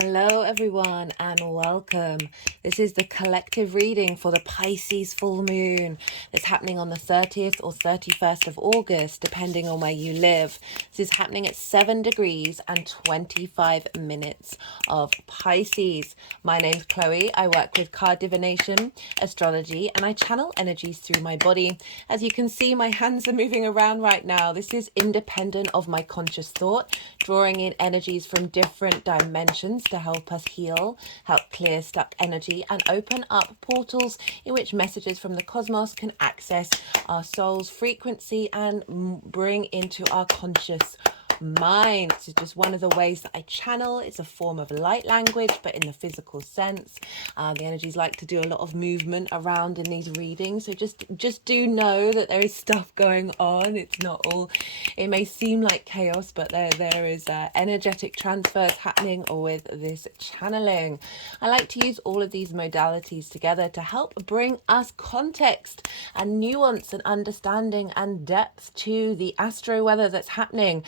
Hello everyone and welcome. This is the collective reading for the Pisces full moon that's happening on the 30th or 31st of August, depending on where you live. This is happening at 7 degrees and 25 minutes of Pisces. My name's Chloe. I work with card divination, astrology, and I channel energies through my body. As you can see, my hands are moving around right now. This is independent of my conscious thought, drawing in energies from different dimensions to help us heal, help clear stuck energy, and open up portals in which messages from the cosmos can access our soul's frequency and bring into our conscious mind. It's just one of the ways that I channel. It's a form of light language, but in the physical sense. The energies like to do a lot of movement around in these readings, so just do know that there is stuff going on. It's not all, it may seem like chaos, but there is energetic transfers happening with this channeling. I like to use all of these modalities together to help bring us context and nuance and understanding and depth to the astro weather that's happening.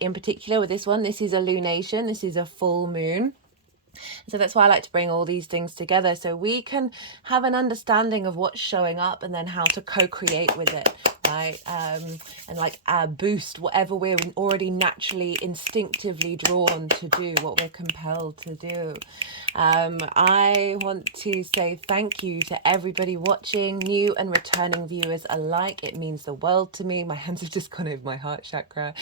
In particular with this one, this is a lunation, this is a full moon. So that's why I like to bring all these things together so we can have an understanding of what's showing up and then how to co-create with it, right? And like boost whatever we're already naturally instinctively drawn to do, what we're compelled to do. I want to say thank you to everybody watching, new and returning viewers alike. It means the world to me. My hands have just gone over my heart chakra.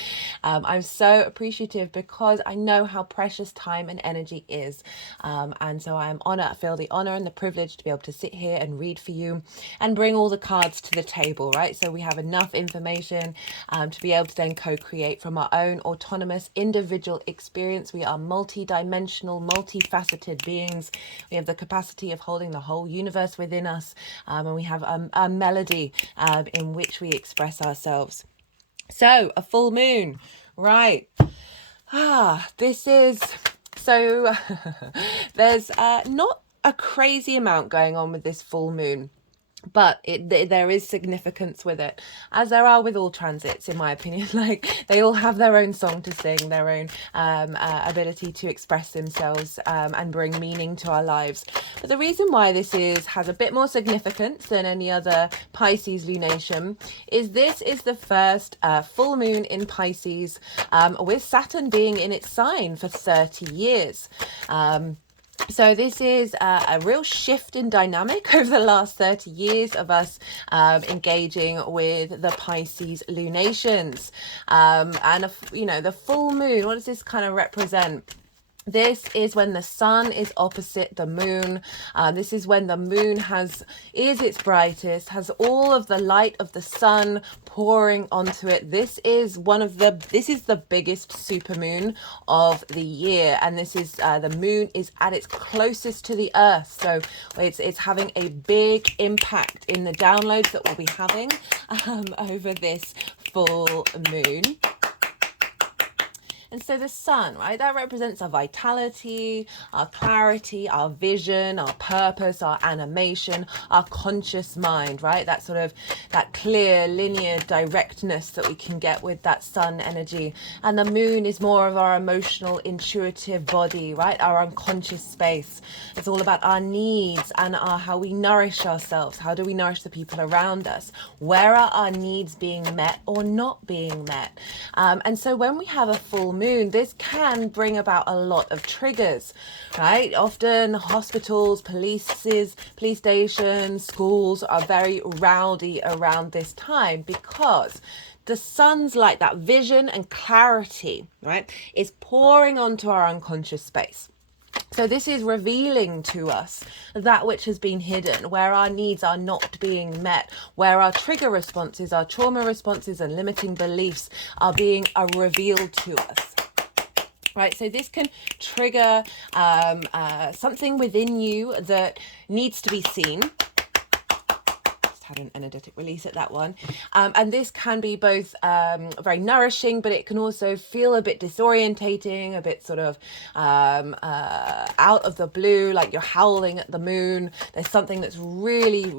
I'm so appreciative because I know how precious time and energy is. And so I feel the honor and the privilege to be able to sit here and read for you and bring all the cards to the table, right? So we have enough information to be able to then co-create from our own autonomous individual experience. We are multi-dimensional, multifaceted beings. We have the capacity of holding the whole universe within us, and we have a melody in which we express ourselves. So a full moon, right? This is so there's not a crazy amount going on with this full moon, but there is significance with it, as there are with all transits, in my opinion. Like, they all have their own song to sing, their own ability to express themselves and bring meaning to our lives. But the reason why this has a bit more significance than any other Pisces lunation is this is the first full moon in Pisces, with Saturn being in its sign for 30 years. So this is a real shift in dynamic over the last 30 years of us engaging with the Pisces lunations. The full moon, what does this kind of represent? This is when the sun is opposite the moon. This is when the moon is its brightest, has all of the light of the sun pouring onto it. This is the biggest supermoon of the year, and this is the moon is at its closest to the earth, so it's having a big impact in the downloads that we'll be having over this full moon. And so the sun, right, that represents our vitality, our clarity, our vision, our purpose, our animation, our conscious mind, right? That sort of, that clear, linear directness that we can get with that sun energy. And the moon is more of our emotional, intuitive body, right? Our unconscious space. It's all about our needs and how we nourish ourselves. How do we nourish the people around us? Where are our needs being met or not being met? And so when we have a full moon, this can bring about a lot of triggers, right? Often hospitals, police stations, schools are very rowdy around this time because the sun's light, that vision and clarity, right, is pouring onto our unconscious space. So this is revealing to us that which has been hidden, where our needs are not being met, where our trigger responses, our trauma responses and limiting beliefs are being revealed to us. Right, so this can trigger something within you that needs to be seen. Had an energetic release at that one, and this can be both very nourishing, but it can also feel a bit disorientating, a bit sort of out of the blue, like you're howling at the moon. There's something that's really,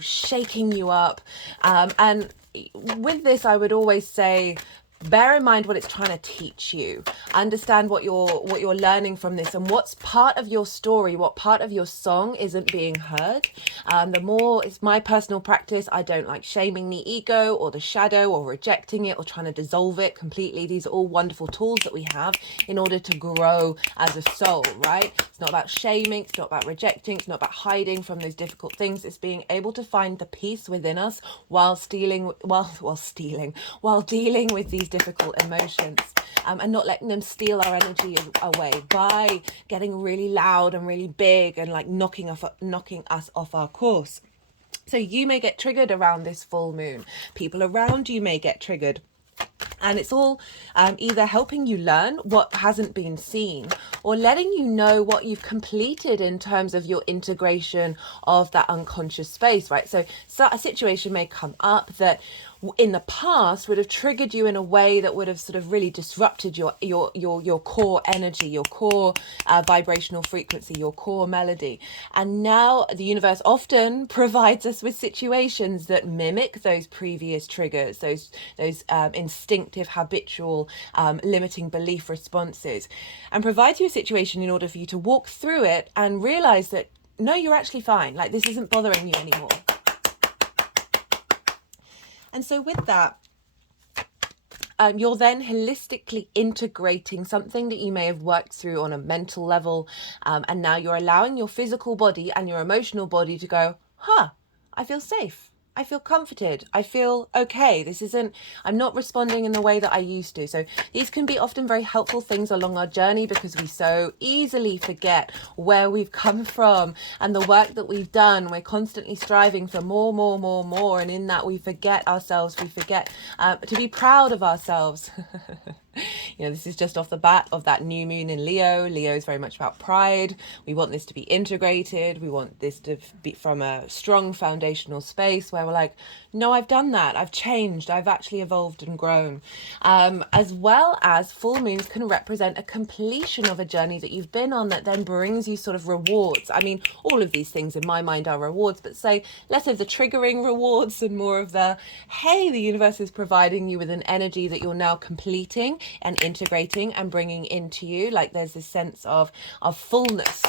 shaking you up, and with this I would always say bear in mind what it's trying to teach you. Understand what you're learning from this, and what's part of your story, what part of your song isn't being heard. The more, it's my personal practice, I don't like shaming the ego or the shadow or rejecting it or trying to dissolve it completely. These are all wonderful tools that we have in order to grow as a soul, right? It's not about shaming, it's not about rejecting, it's not about hiding from those difficult things. It's being able to find the peace within us while dealing with these difficult emotions, and not letting them steal our energy away by getting really loud and really big and like knocking us off our course. So you may get triggered around this full moon. People around you may get triggered. And it's all either helping you learn what hasn't been seen, or letting you know what you've completed in terms of your integration of that unconscious space, right? So a situation may come up that in the past would have triggered you in a way that would have sort of really disrupted your core energy, your core vibrational frequency, your core melody. And now the universe often provides us with situations that mimic those previous triggers, those instinctive, habitual, limiting belief responses, and provides you a situation in order for you to walk through it and realize that no, you're actually fine. Like, this isn't bothering you anymore. And so with that, you're then holistically integrating something that you may have worked through on a mental level. And now you're allowing your physical body and your emotional body to go, I feel safe. I feel comforted. I feel okay. I'm not responding in the way that I used to. So these can be often very helpful things along our journey, because we so easily forget where we've come from and the work that we've done. We're constantly striving for more. And in that, we forget ourselves. We forget to be proud of ourselves. This is just off the bat of that new moon in Leo. Leo is very much about pride. We want this to be integrated. We want this to be from a strong foundational space where we're like, no, I've done that. I've changed. I've actually evolved and grown. As well as full moons can represent a completion of a journey that you've been on that then brings you sort of rewards. I mean, all of these things in my mind are rewards, but say less of the triggering rewards and more of the, hey, the universe is providing you with an energy that you're now completing and integrating and bringing into you. Like, there's this sense of fullness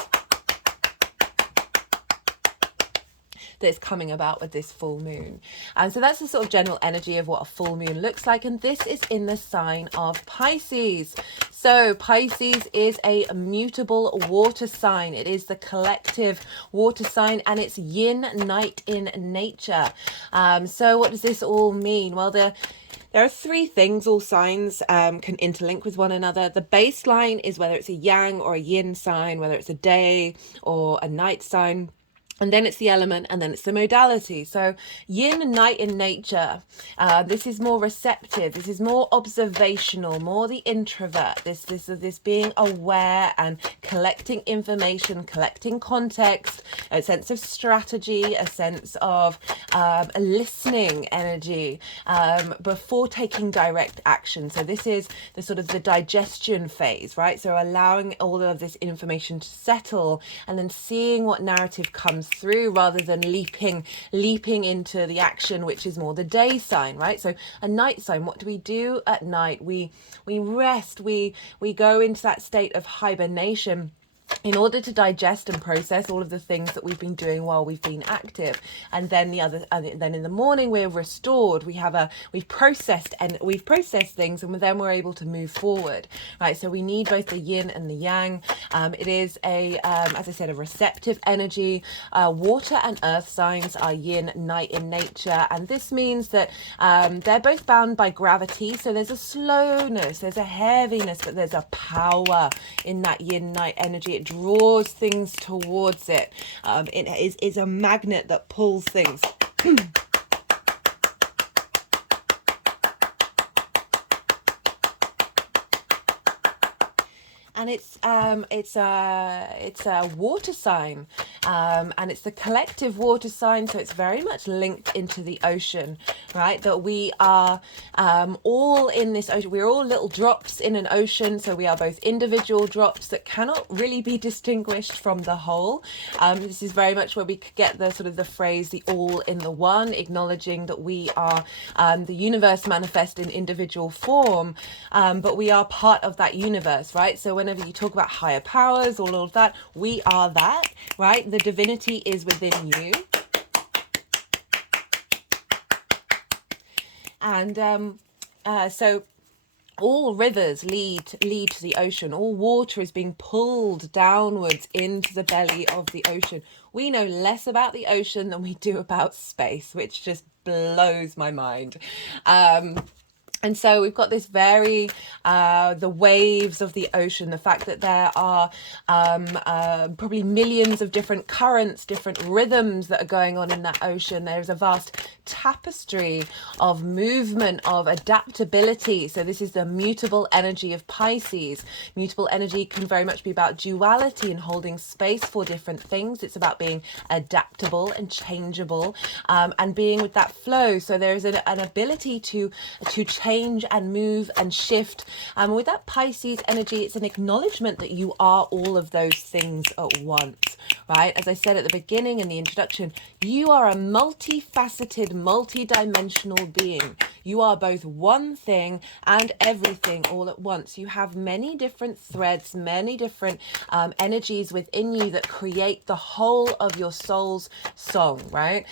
that's coming about with this full moon. And so that's the sort of general energy of what a full moon looks like. And this is in the sign of Pisces. So Pisces is a mutable water sign. It is the collective water sign, and it's yin, night in nature. So what does this all mean? Well, there are three things all signs can interlink with one another. The baseline is whether it's a yang or a yin sign, whether it's a day or a night sign. And then it's the element, and then it's the modality. So yin and night in nature, this is more receptive. This is more observational, more the introvert. This being aware and collecting information, collecting context, a sense of strategy, a sense of a listening energy before taking direct action. So this is the sort of the digestion phase, right? So allowing all of this information to settle and then seeing what narrative comes through rather than leaping into the action, which is more the day sign, right? So a night sign, what do we do at night? We rest, we go into that state of hibernation in order to digest and process all of the things that we've been doing while we've been active. And then then in the morning we're restored. We've processed things, and then we're able to move forward, right? So we need both the yin and the yang. It is as I said, a receptive energy. Water and earth signs are yin, night in nature, and this means that they're both bound by gravity. So there's a slowness, there's a heaviness, but there's a power in that yin night energy. It draws things towards it. It is a magnet that pulls things. and it's a water sign, and it's the collective water sign, so it's very much linked into the ocean, right? That we are all in this ocean. We're all little drops in an ocean, so we are both individual drops that cannot really be distinguished from the whole. This is very much where we could get the sort of the phrase the all in the one, acknowledging that we are the universe manifest in individual form, but we are part of that universe, right? So whenever you talk about higher powers, all of that, we are that, right? The divinity is within you. And so all rivers lead to the ocean. All water is being pulled downwards into the belly of the ocean. We know less about the ocean than we do about space, which just blows my mind. And so we've got this very, the waves of the ocean, the fact that there are probably millions of different currents, different rhythms that are going on in that ocean. There's a vast tapestry of movement, of adaptability. So this is the mutable energy of Pisces. Mutable energy can very much be about duality and holding space for different things. It's about being adaptable and changeable, and being with that flow. So there is an ability to change and move and shift. With that Pisces energy, it's an acknowledgement that you are all of those things at once, right? As I said at the beginning in the introduction, you are a multifaceted, multi-dimensional being. You are both one thing and everything all at once. You have many different threads, many different energies within you that create the whole of your soul's song, right?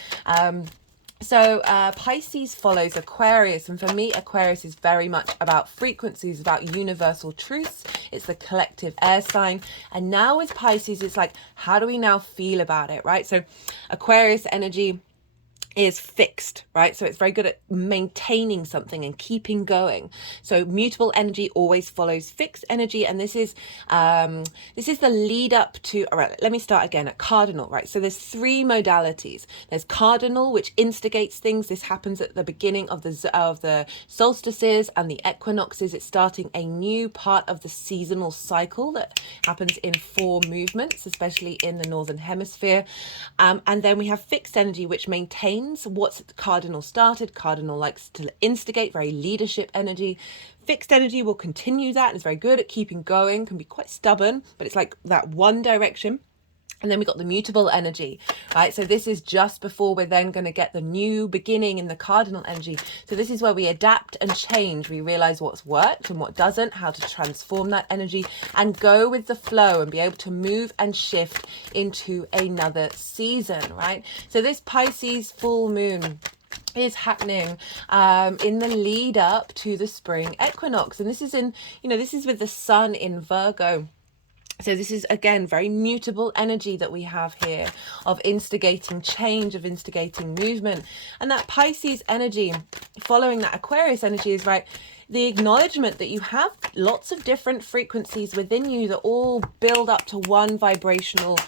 So Pisces follows Aquarius, and for me Aquarius is very much about frequencies, about universal truths. It's the collective air sign, and now with Pisces it's like, how do we now feel about it, right? So Aquarius energy is fixed, right? So it's very good at maintaining something and keeping going. So mutable energy always follows fixed energy, and this is the lead up to, all right, let me start again at cardinal, right? So there's three modalities. There's cardinal, which instigates things. This happens at the beginning of the solstices and the equinoxes. It's starting a new part of the seasonal cycle that happens in 4 movements, especially in the northern hemisphere. And then we have fixed energy, which maintains what's cardinal started. Cardinal likes to instigate, very leadership energy. Fixed energy will continue that and is very good at keeping going, can be quite stubborn, but it's like that one direction. And then we got the mutable energy, right? So this is just before we're then going to get the new beginning in the cardinal energy. So this is where we adapt and change. We realize what's worked and what doesn't, how to transform that energy and go with the flow and be able to move and shift into another season, right? So this Pisces full moon is happening in the lead up to the spring equinox. And this is this is with the sun in Virgo. So this is, again, very mutable energy that we have here of instigating change, of instigating movement. And that Pisces energy, following that Aquarius energy, is right, the acknowledgement that you have lots of different frequencies within you that all build up to one vibrational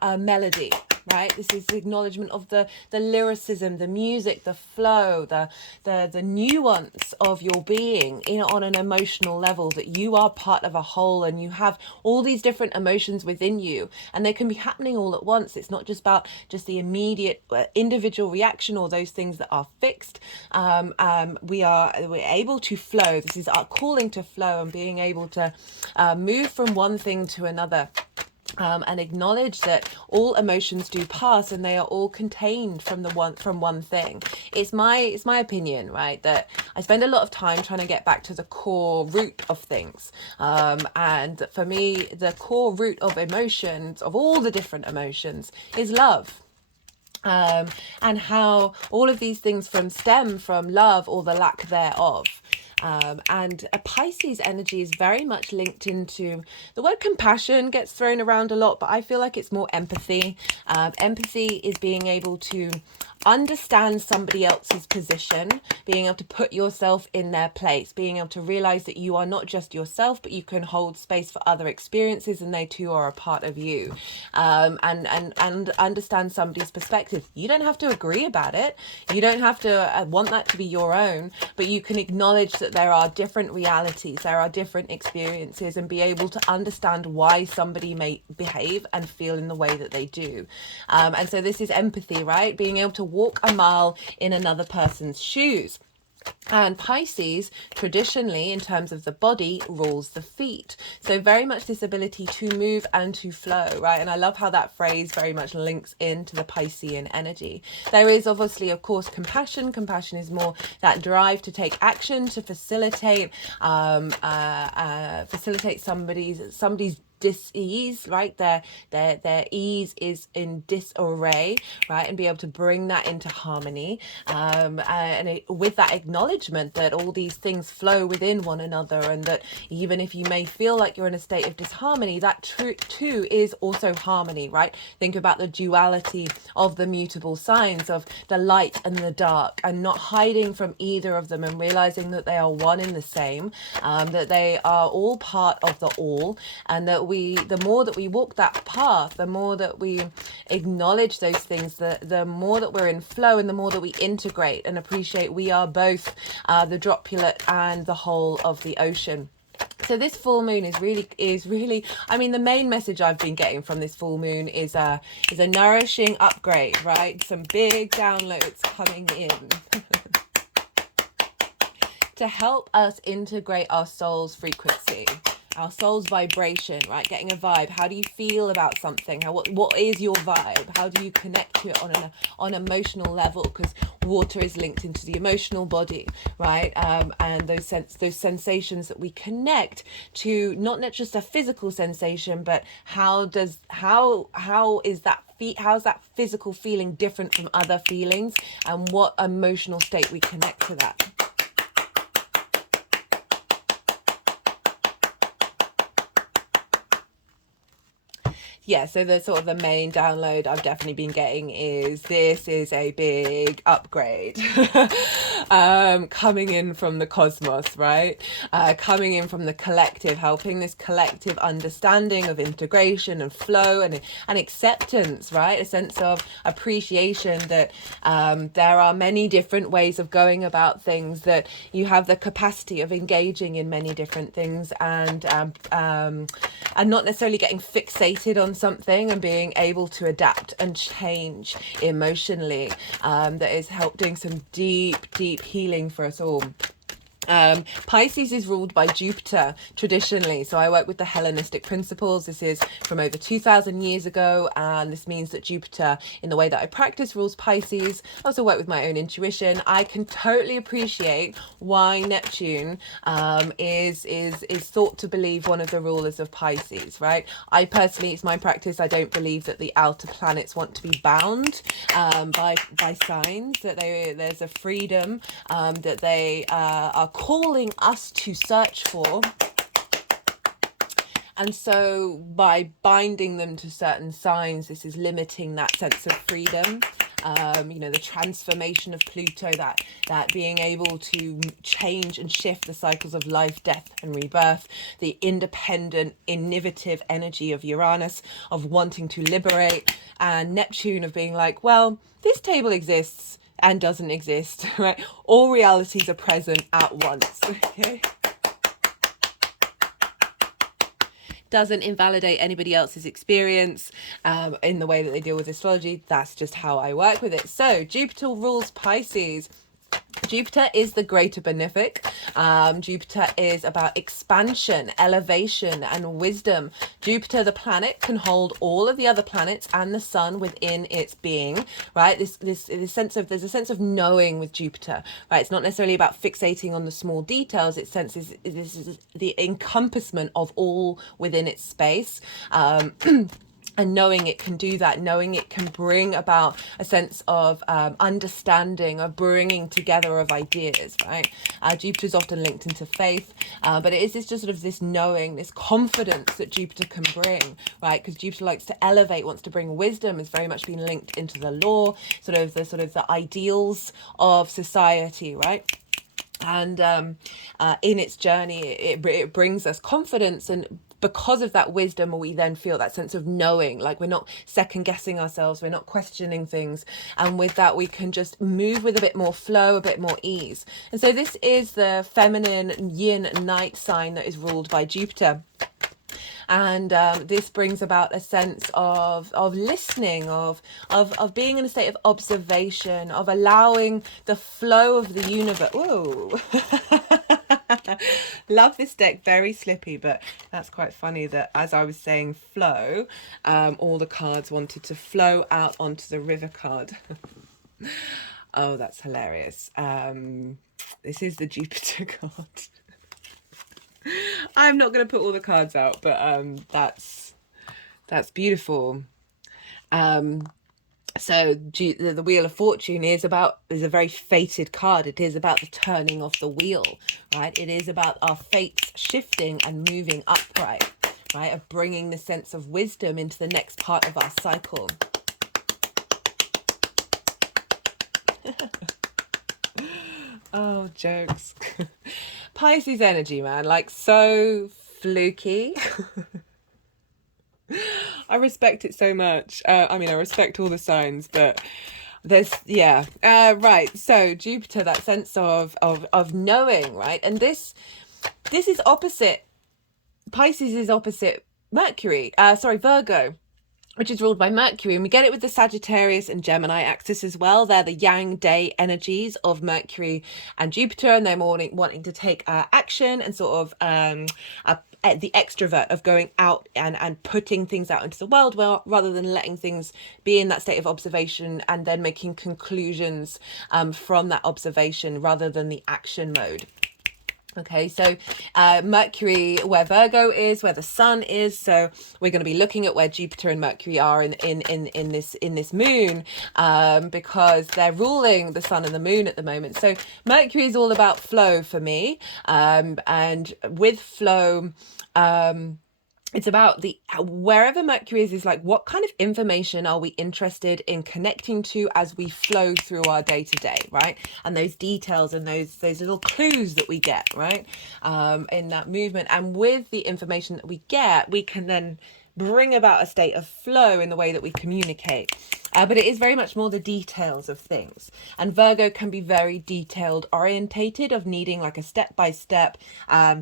melody. Right, this is the acknowledgement of the lyricism, the music, the flow, the nuance of your being on an emotional level, that you are part of a whole and you have all these different emotions within you, and they can be happening all at once. It's not just about the immediate individual reaction or those things that are fixed. We're able to flow. This is our calling to flow and being able to move from one thing to another. And acknowledge that all emotions do pass and they are all contained from one thing. It's my opinion, right, that I spend a lot of time trying to get back to the core root of things. And for me, the core root of emotions, of all the different emotions, is love. And how all of these things stem from love or the lack thereof. And a Pisces energy is very much linked into the word compassion gets thrown around a lot, but I feel like it's more empathy. Empathy is being able to understand somebody else's position, being able to put yourself in their place, being able to realize that you are not just yourself, but you can hold space for other experiences and they too are a part of you. And understand somebody's perspective. You don't have to agree about it. You don't have to want that to be your own, but you can acknowledge that there are different realities, there are different experiences, and be able to understand why somebody may behave and feel in the way that they do. And so this is empathy, right? Being able to walk a mile in another person's shoes. And Pisces, traditionally, in terms of the body, rules the feet. So very much this ability to move and to flow, right? And I love how that phrase very much links into the Piscean energy. There is obviously, of course, compassion. Compassion is more that drive to take action, to facilitate somebody's dis-ease, right? Their ease is in disarray, right? And be able to bring that into harmony, with that acknowledgement that all these things flow within one another, and that even if you may feel like you're in a state of disharmony, that too is also harmony, right? Think about the duality of the mutable signs of the light and the dark, and not hiding from either of them, and realizing that they are one in the same, that they are all part of the all, and that the more that we walk that path, the more that we acknowledge those things, the more that we're in flow, and the more that we integrate and appreciate we are both the droplet and the whole of the ocean. So this full moon is really, I mean, the main message I've been getting from this full moon is a nourishing upgrade, right? Some big downloads coming in to help us integrate our soul's frequency, our soul's vibration, right? Getting a vibe. How do you feel about something? What is your vibe? How do you connect to it on an emotional level? Because water is linked into the emotional body, right? And those sensations that we connect to, not just a physical sensation, but how's that physical feeling different from other feelings, and what emotional state we connect to that. Yeah, so the sort of the main download I've definitely been getting is this is a big upgrade coming in from the cosmos, right? Coming in from the collective, helping this collective understanding of integration and flow and acceptance, right? A sense of appreciation that there are many different ways of going about things, that you have the capacity of engaging in many different things, and not necessarily getting fixated on something, and being able to adapt and change emotionally. That is doing some deep healing for us all. Pisces is ruled by Jupiter traditionally, so I work with the Hellenistic principles. This is from over 2,000 years ago, and this means that Jupiter, in the way that I practice, rules Pisces. I also work with my own intuition. I can totally appreciate why Neptune is thought to believe one of the rulers of Pisces, right? I personally, it's my practice, I don't believe that the outer planets want to be bound by signs, that there's a freedom that they are calling us to search for. And so by binding them to certain signs, this is limiting that sense of freedom. The transformation of Pluto, that being able to change and shift the cycles of life, death and rebirth, the independent, innovative energy of Uranus, of wanting to liberate, and Neptune of being like, well, this table exists and doesn't exist, right? All realities are present at once, okay? Doesn't invalidate anybody else's experience in the way that they deal with astrology. That's just how I work with it. So Jupiter rules Pisces. Jupiter is the greater benefic. Jupiter is about expansion, elevation, and wisdom. Jupiter, the planet, can hold all of the other planets and the sun within its being, right? There's a sense of knowing with Jupiter, right? It's not necessarily about fixating on the small details. It senses this is the encompassment of all within its space. And knowing it can do that, knowing it can bring about a sense of understanding, of bringing together of ideas, right? Jupiter's often linked into faith, but it is this just sort of this knowing, this confidence that Jupiter can bring, right? Because Jupiter likes to elevate, wants to bring wisdom, has very much been linked into the law, sort of the ideals of society, right? And in its journey, it brings us confidence, and because of that wisdom, we then feel that sense of knowing, like we're not second guessing ourselves, we're not questioning things, and with that we can just move with a bit more flow, a bit more ease. And so this is the feminine yin night sign that is ruled by Jupiter. And this brings about a sense of listening, of being in a state of observation, of allowing the flow of the universe. Whoa. Love this deck, very slippy, but that's quite funny that as I was saying flow, all the cards wanted to flow out onto the river card. Oh, that's hilarious. This is the Jupiter card. I'm not going to put all the cards out, but that's beautiful. So the Wheel of Fortune is a very fated card. It is about the turning of the wheel, right? It is about our fates shifting and moving upright, right? Of bringing the sense of wisdom into the next part of our cycle. Oh, jokes. Pisces energy, man, like so fluky. I respect it so much. I mean, I respect all the signs, but there's, yeah. Right, so Jupiter, that sense of knowing, right? And this is opposite, Pisces is opposite Mercury, Virgo, which is ruled by Mercury, and we get it with the Sagittarius and Gemini axis as well. They're the yang day energies of Mercury and Jupiter, and they're more wanting to take action and sort of the extrovert of going out and putting things out into the world, well, rather than letting things be in that state of observation and then making conclusions from that observation rather than the action mode. Okay, so Mercury, where Virgo is, where the sun is. So we're going to be looking at where Jupiter and Mercury are in this moon, because they're ruling the sun and the moon at the moment. So Mercury is all about flow for me, and with flow, it's about wherever Mercury is like, what kind of information are we interested in connecting to as we flow through our day to day, right? And those details and those little clues that we get, right? In that movement. And with the information that we get, we can then bring about a state of flow in the way that we communicate. But it is very much more the details of things. And Virgo can be very detailed orientated, of needing like a step-by-step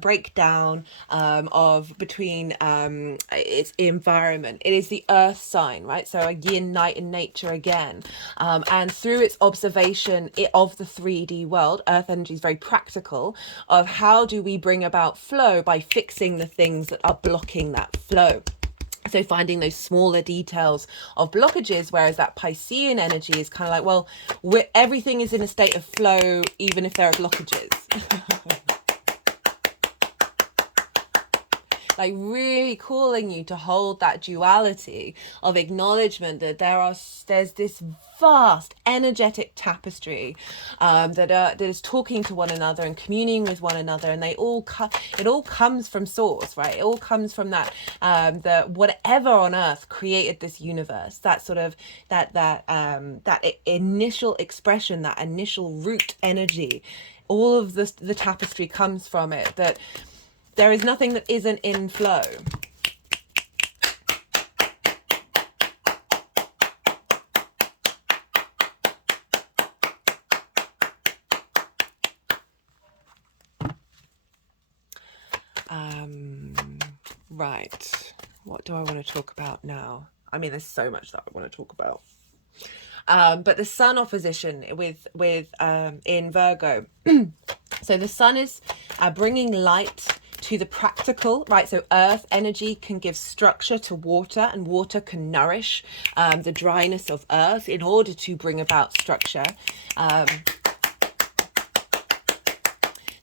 breakdown of between its environment. It is the earth sign, right? So a yin, night in nature again. And through its observation of the 3D world, earth energy is very practical of how do we bring about flow by fixing the things that are blocking that flow. So finding those smaller details of blockages, whereas that Piscean energy is kind of like, well, everything is in a state of flow, even if there are blockages. Like really calling you to hold that duality of acknowledgement that there's this vast energetic tapestry that is talking to one another and communing with one another, and it all comes from source, right? It all comes from that whatever on earth created this universe, that sort of that initial expression, that initial root energy. All of the tapestry comes from it, that there is nothing that isn't in flow. Right. What do I want to talk about now? I mean, there's so much that I want to talk about. But the sun opposition with in Virgo. So the sun is bringing light to the practical, right? So earth energy can give structure to water, and water can nourish the dryness of earth in order to bring about structure.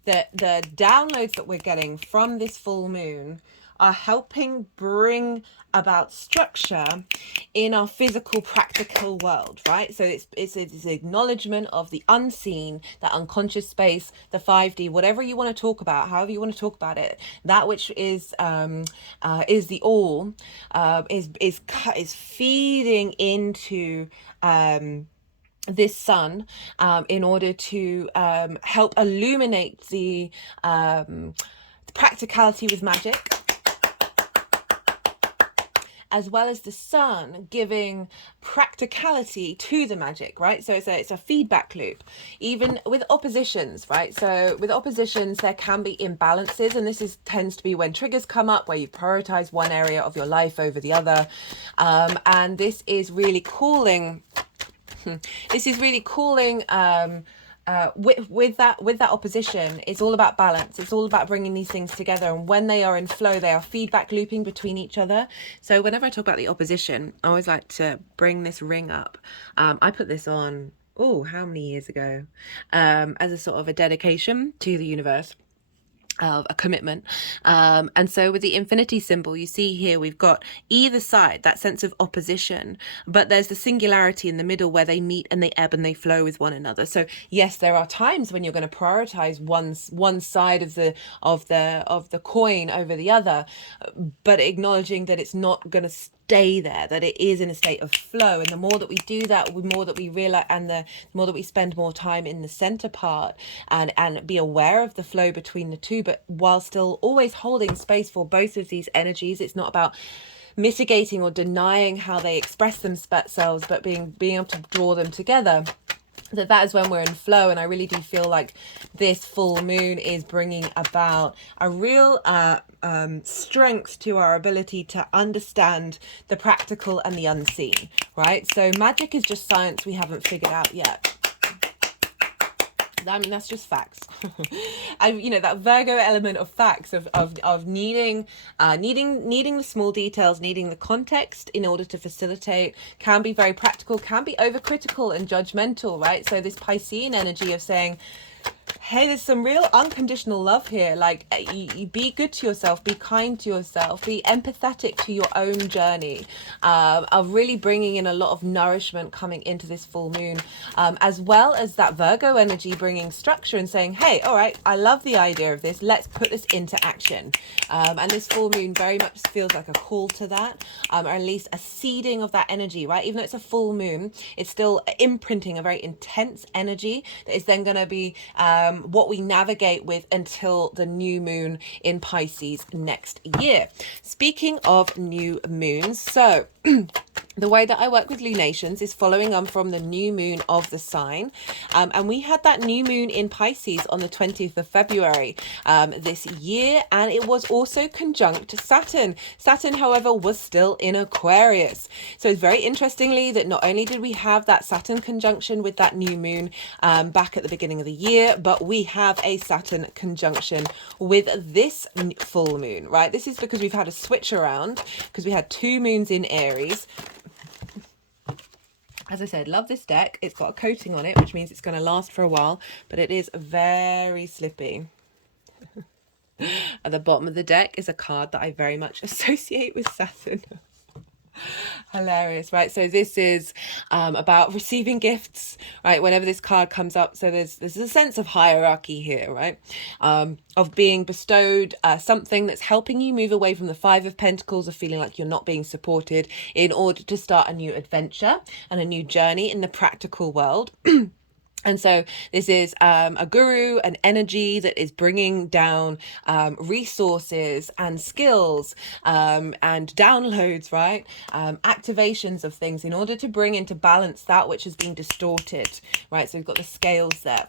The downloads that we're getting from this full moon are helping bring about structure in our physical practical world, right? So it's acknowledgement of the unseen, that unconscious space, the 5D, whatever you want to talk about, however you want to talk about it, that which is the all, is feeding into this sun, in order to help illuminate the practicality with magic, as well as the sun giving practicality to the magic, right? So it's a feedback loop, even with oppositions, right? So with oppositions, there can be imbalances, and this tends to be when triggers come up, where you prioritize one area of your life over the other, and this is really calling. With that opposition, it's all about balance. It's all about bringing these things together, and when they are in flow, they are feedback looping between each other. So whenever I talk about the opposition, I always like to bring this ring up. I put this on, how many years ago, as a sort of a dedication to the universe, of a commitment. And so with the infinity symbol, you see here we've got either side, that sense of opposition, but there's the singularity in the middle where they meet and they ebb and they flow with one another. So yes, there are times when you're going to prioritize one side of the coin over the other, but acknowledging that it's not going to stay there, that it is in a state of flow. And the more that we do that, the more that we realize, and the more that we spend more time in the center part, and be aware of the flow between the two, but while still always holding space for both of these energies. It's not about mitigating or denying how they express themselves, but being able to draw them together. That is when we're in flow. And I really do feel like this full moon is bringing about a real strength to our ability to understand the practical and the unseen, right? So magic is just science we haven't figured out yet. I mean, that's just facts. That Virgo element of facts, of needing the small details, needing the context in order to facilitate, can be very practical, can be overcritical and judgmental, right? So this Piscean energy of saying, hey, there's some real unconditional love here. Like, you be good to yourself, be kind to yourself, be empathetic to your own journey, of really bringing in a lot of nourishment coming into this full moon, as well as that Virgo energy bringing structure and saying, hey, all right, I love the idea of this, let's put this into action. And this full moon very much feels like a call to that, or at least a seeding of that energy, right? Even though it's a full moon, it's still imprinting a very intense energy that is then going to be what we navigate with until the new moon in Pisces next year. Speaking of new moons, so the way that I work with lunations is following on from the new moon of the sign. And we had that new moon in Pisces on the 20th of February this year. And it was also conjunct Saturn. Saturn, however, was still in Aquarius. So it's very interestingly that not only did we have that Saturn conjunction with that new moon back at the beginning of the year, but we have a Saturn conjunction with this full moon, right? This is because we've had a switch around, because we had two moons in Aries. As I said, love this deck. It's got a coating on it, which means it's going to last for a while, but it is very slippy. At the bottom of the deck is a card that I very much associate with Saturn. Hilarious, right? So this is about receiving gifts, right? Whenever this card comes up, so there's a sense of hierarchy here, right? Of being bestowed something that's helping you move away from the Five of Pentacles, of feeling like you're not being supported, in order to start a new adventure and a new journey in the practical world. And so this is a guru, an energy that is bringing down resources and skills and downloads, right? Activations of things in order to bring into balance that which has been distorted, right? So we've got the scales there.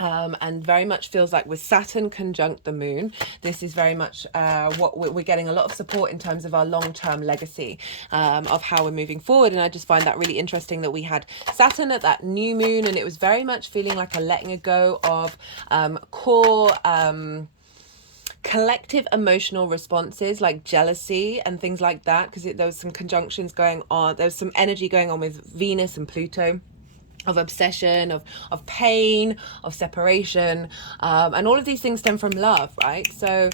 And very much feels like with Saturn conjunct the moon, this is very much what we're getting a lot of support in terms of our long-term legacy, of how we're moving forward. And I just find that really interesting that we had Saturn at that new moon, and it was very much feeling like a letting go of core collective emotional responses like jealousy and things like that, because there was some conjunctions going on, there was some energy going on with Venus and Pluto. of obsession, of pain, of separation, and all of these things stem from love, right? So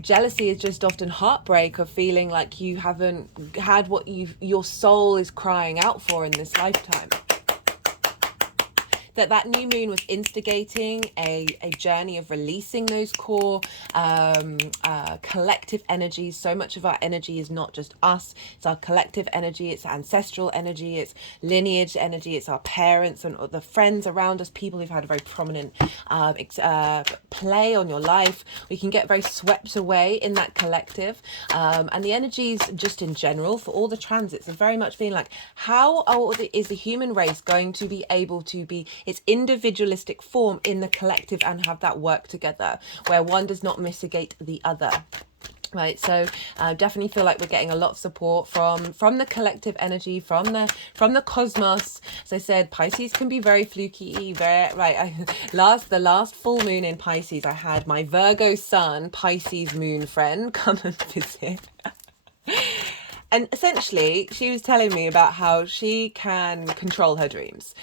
jealousy is just often heartbreak of feeling like you haven't had what your soul is crying out for in this lifetime. That new moon was instigating a journey of releasing those core collective energies. So much of our energy is not just us, it's our collective energy, it's ancestral energy, it's lineage energy, it's our parents and the friends around us, people who've had a very prominent play on your life. We can get very swept away in that collective, and the energies just in general for all the transits are very much being like, how is the human race going to be able to be its individualistic form in the collective and have that work together where one does not mitigate the other. Right, so definitely feel like we're getting a lot of support from the collective energy, from the cosmos. As I said, Pisces can be very fluky. The last full moon in Pisces, I had my Virgo sun Pisces moon friend come and visit. And essentially, she was telling me about how she can control her dreams.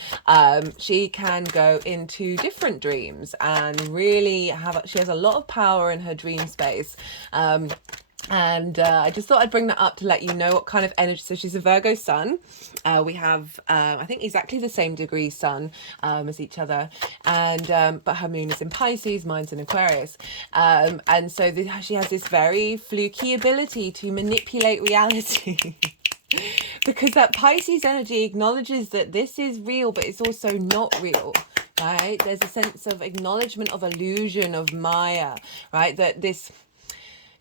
She can go into different dreams and really she has a lot of power in her dream space. And I just thought I'd bring that up to let you know what kind of energy. So she's a Virgo sun. We have, I think, exactly the same degree sun as each other. And but her moon is in Pisces, mine's in Aquarius. And so she has this very fluky ability to manipulate reality. Because that Pisces energy acknowledges that this is real, but it's also not real. Right? There's a sense of acknowledgement of illusion, of Maya, right? That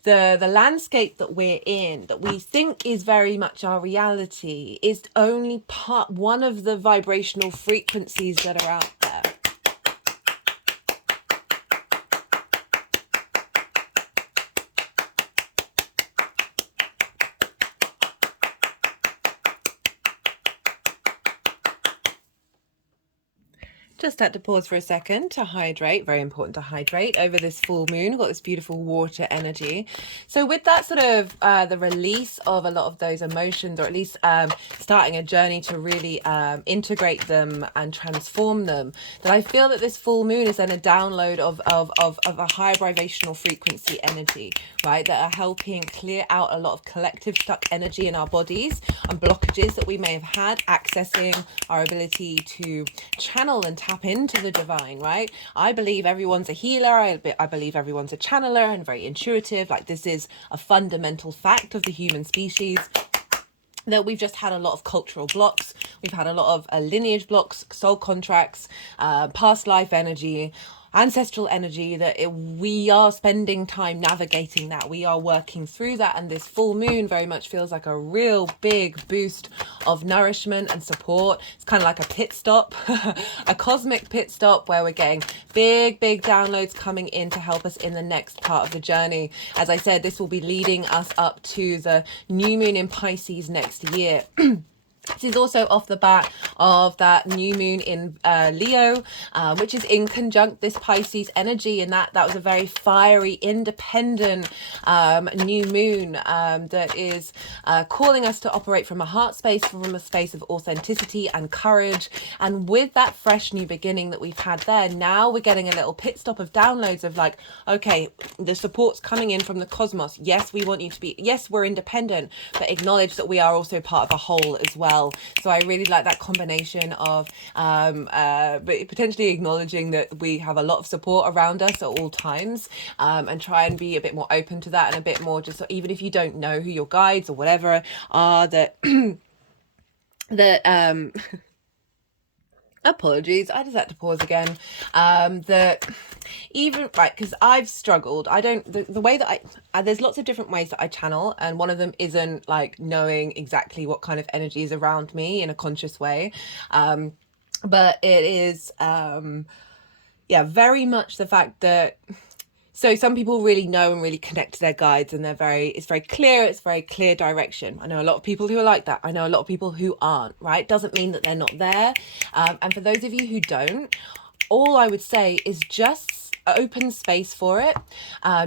the landscape that we're in, that we think is very much our reality, is only one of the vibrational frequencies that are out there. Just had to pause for a second to hydrate. Very important to hydrate over this full moon. We've got this beautiful water energy. So with that sort of the release of a lot of those emotions, or at least starting a journey to really integrate them and transform them, that I feel that this full moon is then a download of a high vibrational frequency energy, right? That are helping clear out a lot of collective stuck energy in our bodies and blockages that we may have had, accessing our ability to channel and tap into the divine, right? I believe everyone's a healer. I believe everyone's a channeler and very intuitive. Like, this is a fundamental fact of the human species, that we've just had a lot of cultural blocks. We've had a lot of lineage blocks, soul contracts, past life energy, ancestral energy, that we are spending time navigating that. We are working through that, and this full moon very much feels like a real big boost of nourishment and support. It's kind of like a pit stop, a cosmic pit stop, where we're getting big downloads coming in to help us in the next part of the journey. As I said, this will be leading us up to the new moon in Pisces next year. This is also off the back of that new moon in Leo, which is in conjunct this Pisces energy, and that was a very fiery, independent new moon that is calling us to operate from a heart space, from a space of authenticity and courage. And with that fresh new beginning that we've had there, now we're getting a little pit stop of downloads of like, okay, the support's coming in from the cosmos. Yes, we want you to be, yes, we're independent, but acknowledge that we are also part of a whole as well. So I really like that combination of potentially acknowledging that we have a lot of support around us at all times, and try and be a bit more open to that, and a bit more just, even if you don't know who your guides or whatever are, that apologies, I just had to pause again. That even, right, because I've struggled. I don't, the way that there's lots of different ways that I channel, and one of them isn't like knowing exactly what kind of energy is around me in a conscious way. But it is, very much the fact that, so some people really know and really connect to their guides, and it's very clear direction. I know a lot of people who are like that. I know a lot of people who aren't, right? Doesn't mean that they're not there. And for those of you who don't, all I would say is just open space for it.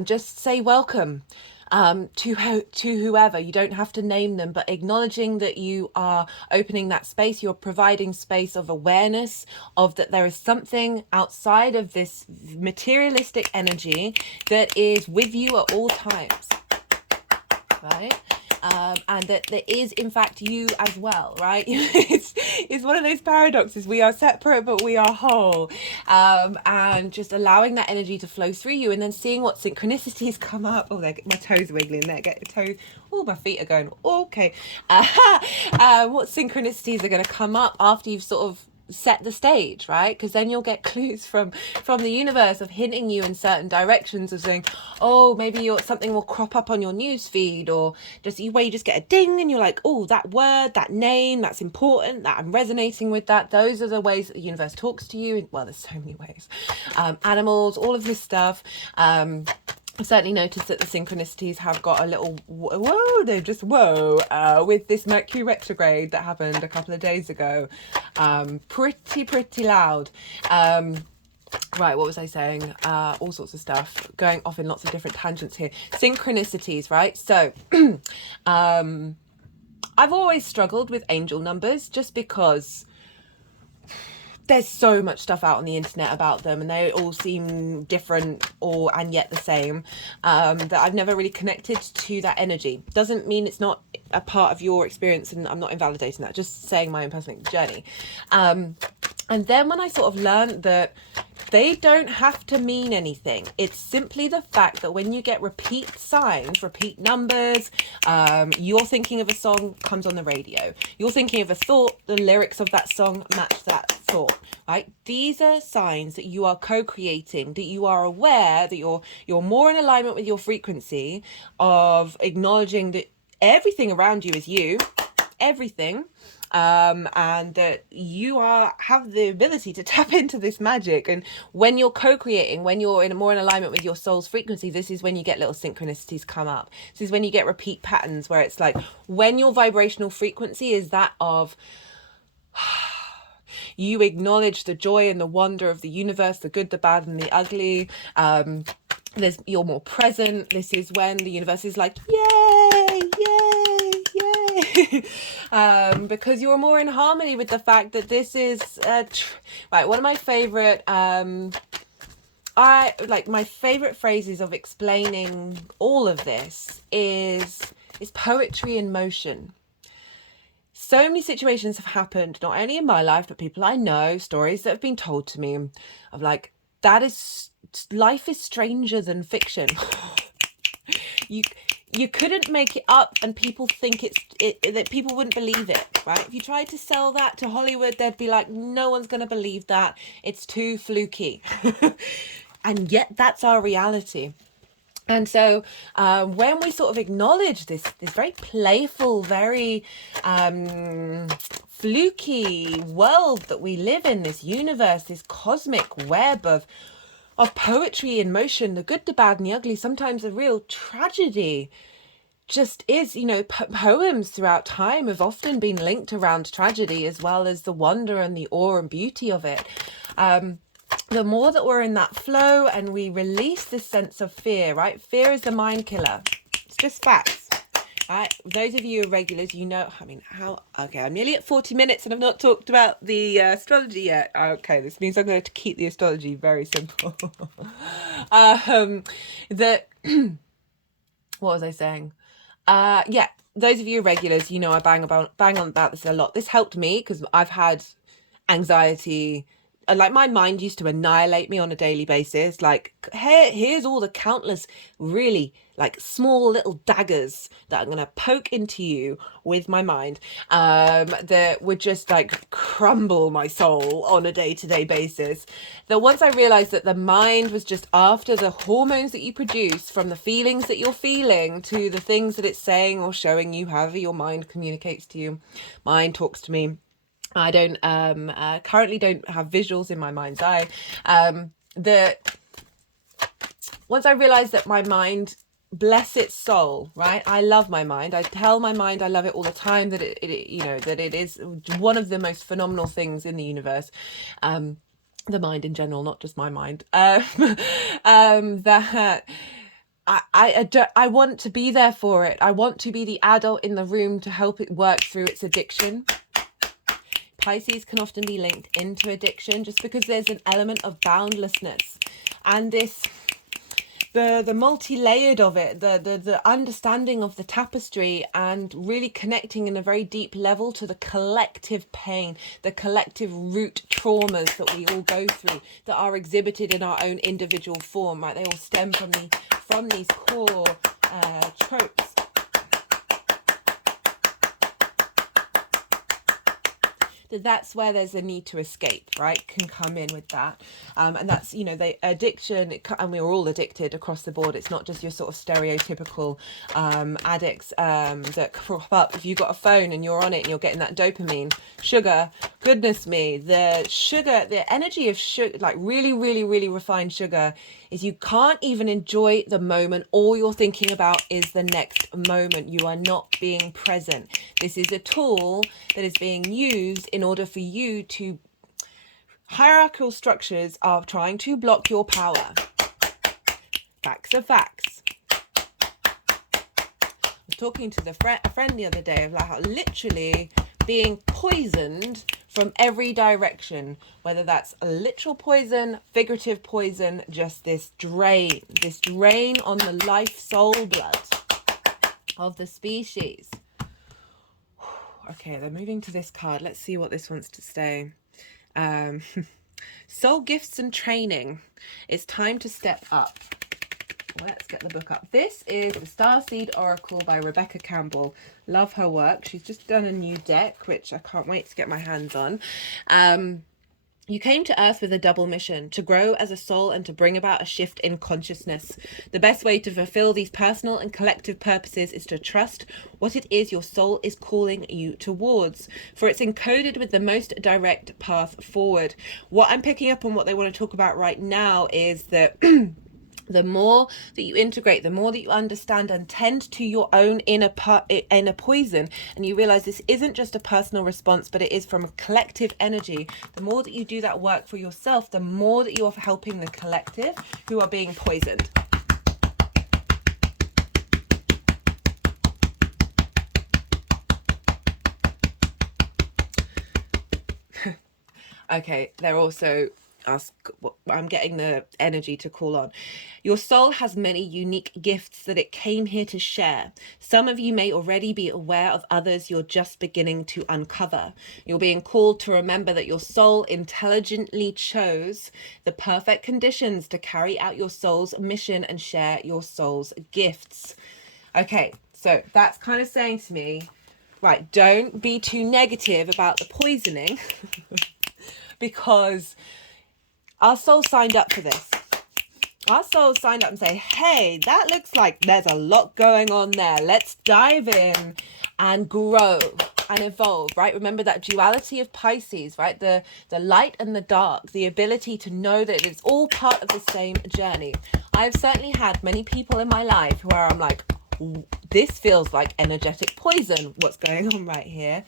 Just say welcome. to whoever. You don't have to name them, but acknowledging that you are opening that space, you're providing space of awareness of that there is something outside of this materialistic energy that is with you at all times, right? And that there is in fact you as well, right? It's one of those paradoxes. We are separate but we are whole, and just allowing that energy to flow through you, and then seeing what synchronicities come up. Oh, my toes are wiggling there. Get your toes. Oh, my feet are going okay. What synchronicities are going to come up after you've sort of set the stage, right? Because then you'll get clues from the universe of hinting you in certain directions, of saying, oh, maybe something will crop up on your news feed, or just where you just get a ding and you're like, oh, that word, that name, that's important, that I'm resonating with that. Those are the ways that the universe talks to you. Well, there's so many ways. Animals, all of this stuff. I've certainly noticed that the synchronicities have got a little whoa, they've just with this Mercury retrograde that happened a couple of days ago. Pretty loud. Right, what was I saying? All sorts of stuff, going off in lots of different tangents here. Synchronicities, right? So I've always struggled with angel numbers, just because there's so much stuff out on the internet about them, and they all seem different and yet the same, that I've never really connected to that energy. Doesn't mean it's not a part of your experience, and I'm not invalidating that, just saying my own personal journey. And then when I sort of learned that they don't have to mean anything, it's simply the fact that when you get repeat signs, repeat numbers, you're thinking of a song, comes on the radio, you're thinking of a thought, the lyrics of that song match that thought, right? These are signs that you are co-creating, that you are aware that you're more in alignment with your frequency of acknowledging that everything around you is you, everything, and that you have the ability to tap into this magic. And when you're co-creating, when you're more in alignment with your soul's frequency, this is when you get little synchronicities come up. This is when you get repeat patterns, where it's like when your vibrational frequency is that of you acknowledge the joy and the wonder of the universe, the good, the bad, and the ugly. You're more present. This is when the universe is like, yay, yay, yay. Because you're more in harmony with the fact that this is right. One of my favorite my favorite phrases of explaining all of this is poetry in motion. So many situations have happened, not only in my life, but people I know, stories that have been told to me of like, life is stranger than fiction. You couldn't make it up, and people think that people wouldn't believe it, right? If you tried to sell that to Hollywood, they'd be like, no one's going to believe that. It's too fluky. And yet that's our reality. And so when we sort of acknowledge this very playful, very fluky world that we live in, this universe, this cosmic web of poetry in motion, the good, the bad, and the ugly, sometimes a real tragedy just is, poems throughout time have often been linked around tragedy, as well as the wonder and the awe and beauty of it. The more that we're in that flow and we release this sense of fear, right? Fear is the mind killer. It's just facts, right? Those of you who are regulars, okay, I'm nearly at 40 minutes and I've not talked about the astrology yet. Okay, this means I'm going to keep the astrology very simple. What was I saying? Those of you regulars, I bang on about this a lot. This helped me because I've had anxiety. Like, my mind used to annihilate me on a daily basis. Like, here's all the countless really like small little daggers that I'm going to poke into you with my mind, that would just like crumble my soul on a day-to-day basis. That once I realized that the mind was just after the hormones that you produce from the feelings that you're feeling to the things that it's saying or showing you, however your mind communicates to you. Mind talks to me. I don't currently don't have visuals in my mind's eye. That once I realized that my mind, bless its soul, right? I love my mind. I tell my mind I love it all the time, that it that it is one of the most phenomenal things in the universe. The mind in general, not just my mind. That I want to be there for it. I want to be the adult in the room to help it work through its addiction. Pisces can often be linked into addiction just because there's an element of boundlessness, and this the multi-layered of it, the understanding of the tapestry, and really connecting in a very deep level to the collective pain, the collective root traumas that we all go through, that are exhibited in our own individual form, right? They all stem from these core tropes. That's where there's a need to escape, right, can come in with that. And that's, you know, the addiction, and we're all addicted across the board. It's not just your sort of stereotypical addicts that crop up. If you've got a phone and you're on it and you're getting that dopamine, sugar, goodness me, the sugar, the energy of sugar, like really, really, really refined sugar, is you can't even enjoy the moment. All you're thinking about is the next moment. You are not being present. This is a tool that is being used in order for you to... Hierarchical structures are trying to block your power. Facts are facts. I was talking to a friend the other day of like how literally being poisoned from every direction, whether that's a literal poison, figurative poison, just this drain on the life soul blood of the species. Okay, they're moving to this card. Let's see what this wants to say. Soul gifts and training. It's time to step up. Let's get the book up. This is the Starseed Oracle by Rebecca Campbell. Love her work. She's just done a new deck, which I can't wait to get my hands on. You came to Earth with a double mission, to grow as a soul and to bring about a shift in consciousness. The best way to fulfill these personal and collective purposes is to trust what it is your soul is calling you towards, for it's encoded with the most direct path forward. What I'm picking up on, what they want to talk about right now, is that the more that you integrate, the more that you understand and tend to your own inner poison, and you realize this isn't just a personal response, but it is from a collective energy. The more that you do that work for yourself, the more that you're helping the collective who are being poisoned. Okay, they're also... I'm getting the energy to call on. Your soul has many unique gifts that it came here to share. Some of you may already be aware of others you're just beginning to uncover. You're being called to remember that your soul intelligently chose the perfect conditions to carry out your soul's mission and share your soul's gifts. Okay, so that's kind of saying to me, right, don't be too negative about the poisoning because our soul signed up for this. Our soul signed up and say, hey, that looks like there's a lot going on there. Let's dive in and grow and evolve, right? Remember that duality of Pisces, right? The light and the dark, the ability to know that it's all part of the same journey. I've certainly had many people in my life where I'm like, this feels like energetic poison. What's going on right here?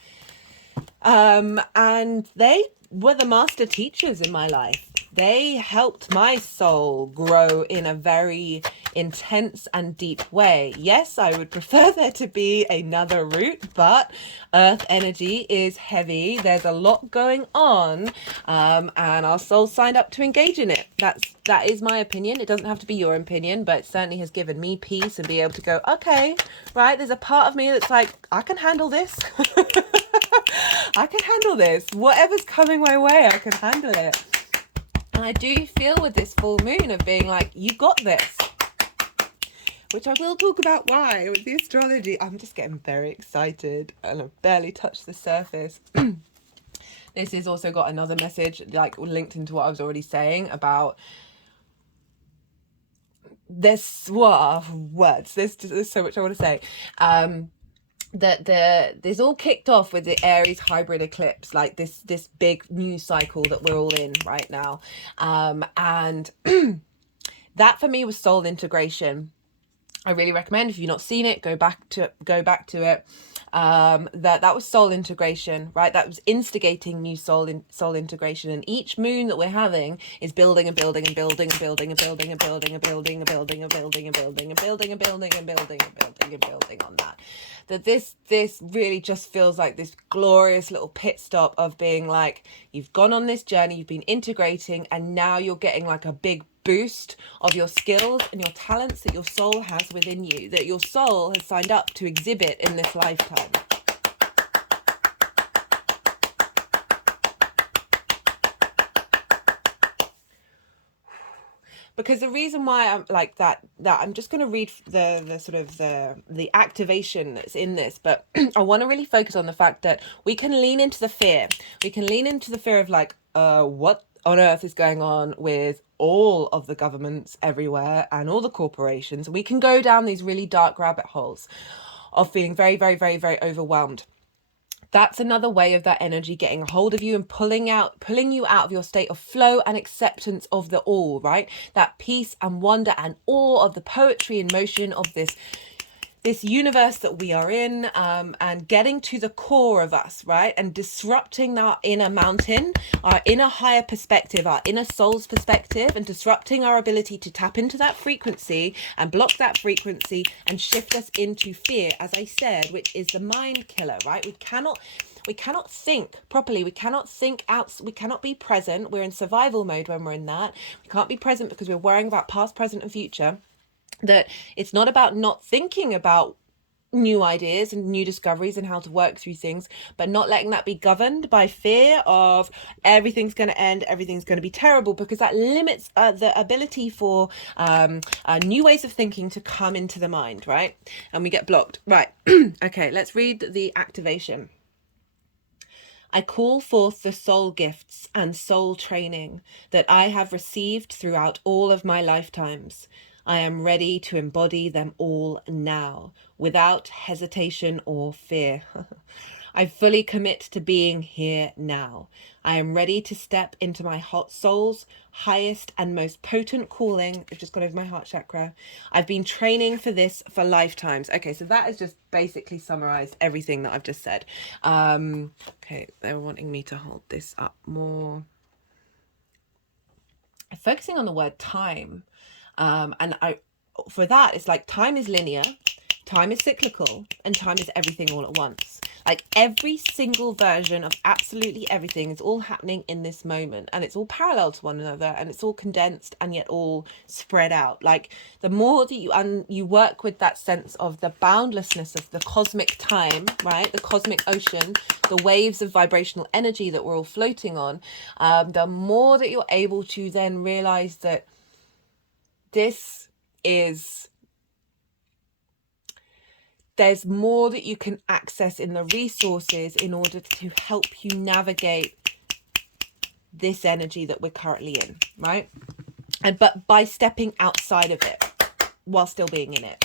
And they were the master teachers in my life. They helped my soul grow in a very intense and deep way. Yes, I would prefer there to be another route, but earth energy is heavy. There's a lot going on, and our soul signed up to engage in it. That is my opinion. It doesn't have to be your opinion, but it certainly has given me peace and be able to go, okay, right, there's a part of me that's like, I can handle this. I can handle this. Whatever's coming my way, I can handle it. And I do feel with this full moon of being like, you got this. Which I will talk about why with the astrology. I'm just getting very excited and I've barely touched the surface. This has also got another message like linked into what I was already saying about this. Words. There's so much I want to say. This all kicked off with the Aries hybrid eclipse, like this big news cycle that we're all in right now, and that for me was soul integration. I really recommend, if you've not seen it, go back to it. That was soul integration, right? That was instigating new soul integration. And each moon that we're having is building and building and building and building and building and building and building and building and building and building and building and building and building and building and building on that. That this really just feels like this glorious little pit stop of being like, you've gone on this journey, you've been integrating, and now you're getting like a big boost of your skills and your talents that your soul has within you, that your soul has signed up to exhibit in this lifetime. Because the reason why I'm like that I'm just going to read the sort of the activation that's in this, but I want to really focus on the fact that we can lean into the fear. We can lean into the fear of like, what on earth is going on with all of the governments everywhere and all the corporations. We can go down these really dark rabbit holes of feeling very, very, very, very overwhelmed. That's another way of that energy getting a hold of you and pulling you out of your state of flow and acceptance of the all, right? That peace and wonder and awe of the poetry and motion of this universe that we are in, and getting to the core of us, right? And disrupting our inner mountain, our inner higher perspective, our inner soul's perspective, and disrupting our ability to tap into that frequency and block that frequency and shift us into fear, as I said, which is the mind killer, right? We cannot think properly. We cannot think out. We cannot be present. We're in survival mode when we're in that. We can't be present because we're worrying about past, present, and future. That it's not about not thinking about new ideas and new discoveries and how to work through things, but not letting that be governed by fear of everything's going to end, everything's going to be terrible, because that limits the ability for new ways of thinking to come into the mind, right? And we get blocked. Right. Okay, let's read the activation. I call forth the soul gifts and soul training that I have received throughout all of my lifetimes. I am ready to embody them all now, without hesitation or fear. I fully commit to being here now. I am ready to step into my hot soul's highest and most potent calling. I've just gone over my heart chakra. I've been training for this for lifetimes. Okay, so that has just basically summarized everything that I've just said. Okay, they were wanting me to hold this up more. Focusing on the word time. And for that, it's like time is linear, time is cyclical, and time is everything all at once. Like every single version of absolutely everything is all happening in this moment, and it's all parallel to one another, and it's all condensed and yet all spread out. Like the more that you work with that sense of the boundlessness of the cosmic time, right? The cosmic ocean, the waves of vibrational energy that we're all floating on, the more that you're able to then realize that there's more that you can access in the resources in order to help you navigate this energy that we're currently in, right? But by stepping outside of it while still being in it.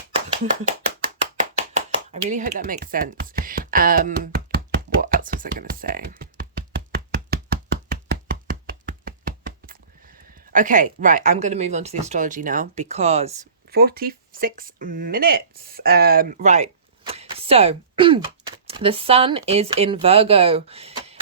I really hope that makes sense. What else was I going to say? Okay, right, I'm going to move on to the astrology now because 46 minutes. Right, so the sun is in Virgo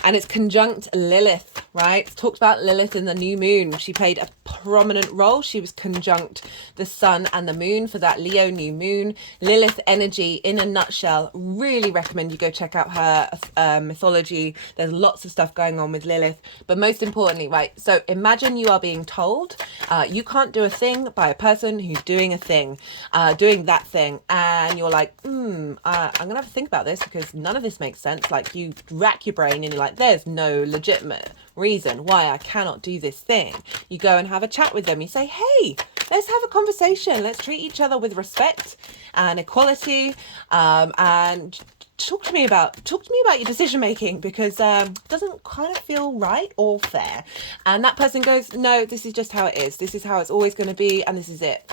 and it's conjunct Lilith, right? It's talked about Lilith in the new moon. She played a prominent role. She was conjunct the sun and the moon for that Leo new moon. Lilith energy in a nutshell. Really recommend you go check out her mythology. There's lots of stuff going on with Lilith, but most importantly, right, so imagine you are being told you can't do a thing by a person who's doing a thing, doing that thing, and you're like, I'm gonna have to think about this because none of this makes sense. Like you rack your brain and you're like, there's no legitimate reason why I cannot do this thing. You go and have a chat with them. You say, hey, let's have a conversation. Let's treat each other with respect and equality, and talk to me about your decision making, because it doesn't kind of feel right or fair. And that person goes, no, this is just how it is. This is how it's always going to be, and this is it.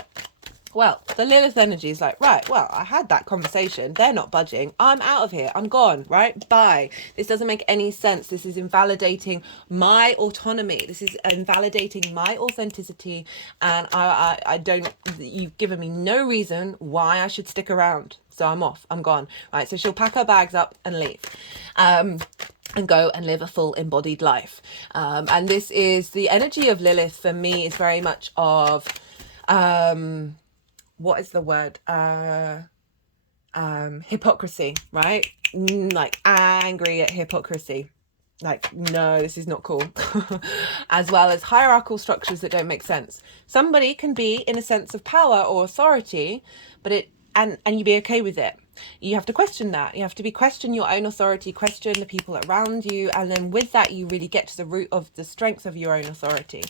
Well, the Lilith energy is like, right, well, I had that conversation. They're not budging. I'm out of here. I'm gone, right? Bye. This doesn't make any sense. This is invalidating my autonomy. This is invalidating my authenticity. And I don't, you've given me no reason why I should stick around. So I'm off. I'm gone. Right. So she'll pack her bags up and leave. And go and live a full embodied life. And this is the energy of Lilith for me is very much of, what is the word? Hypocrisy, right? Like angry at hypocrisy. Like, no, this is not cool. As well as hierarchical structures that don't make sense. Somebody can be in a sense of power or authority, but and you be okay with it. You have to question that. You have to question your own authority, question the people around you, and then with that you really get to the root of the strength of your own authority.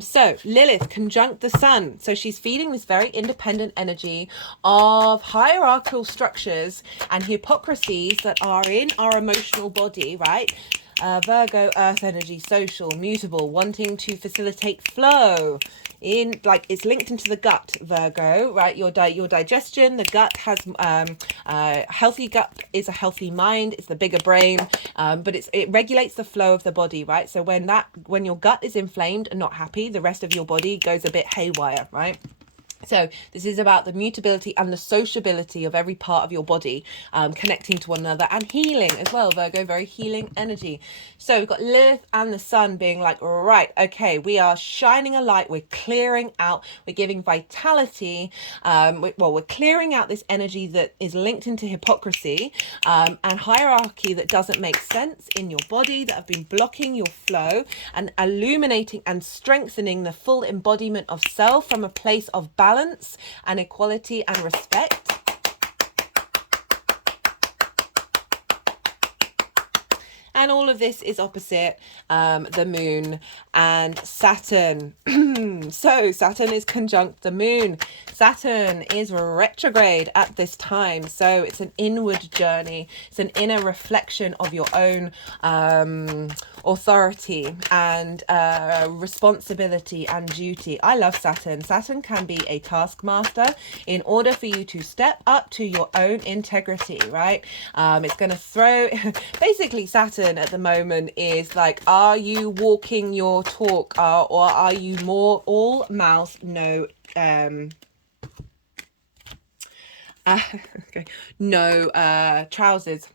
So Lilith conjunct the sun, so she's feeding this very independent energy of hierarchical structures and hypocrisies that are in our emotional body, right? Virgo, earth energy, social, mutable, wanting to facilitate flow. In like it's linked into the gut, Virgo, right? Your digestion, the gut has healthy gut is a healthy mind. It's the bigger brain, but it regulates the flow of the body, right? So when your gut is inflamed and not happy, the rest of your body goes a bit haywire, right? So this is about the mutability and the sociability of every part of your body, connecting to one another and healing as well, Virgo, very healing energy. So we've got Lilith and the sun being like, right, okay, we are shining a light, we're clearing out, we're giving vitality, we're clearing out this energy that is linked into hypocrisy and hierarchy that doesn't make sense in your body, that have been blocking your flow, and illuminating and strengthening the full embodiment of self from a place of balance and equality and respect. And all of this is opposite the moon and Saturn. So Saturn is conjunct the moon. Saturn is retrograde at this time. So it's an inward journey. It's an inner reflection of your own authority and responsibility and duty. I love Saturn. Saturn can be a taskmaster in order for you to step up to your own integrity, right? It's going to throw, basically Saturn at the moment is like, are you walking your talk, or are you more all mouth, no okay, no trousers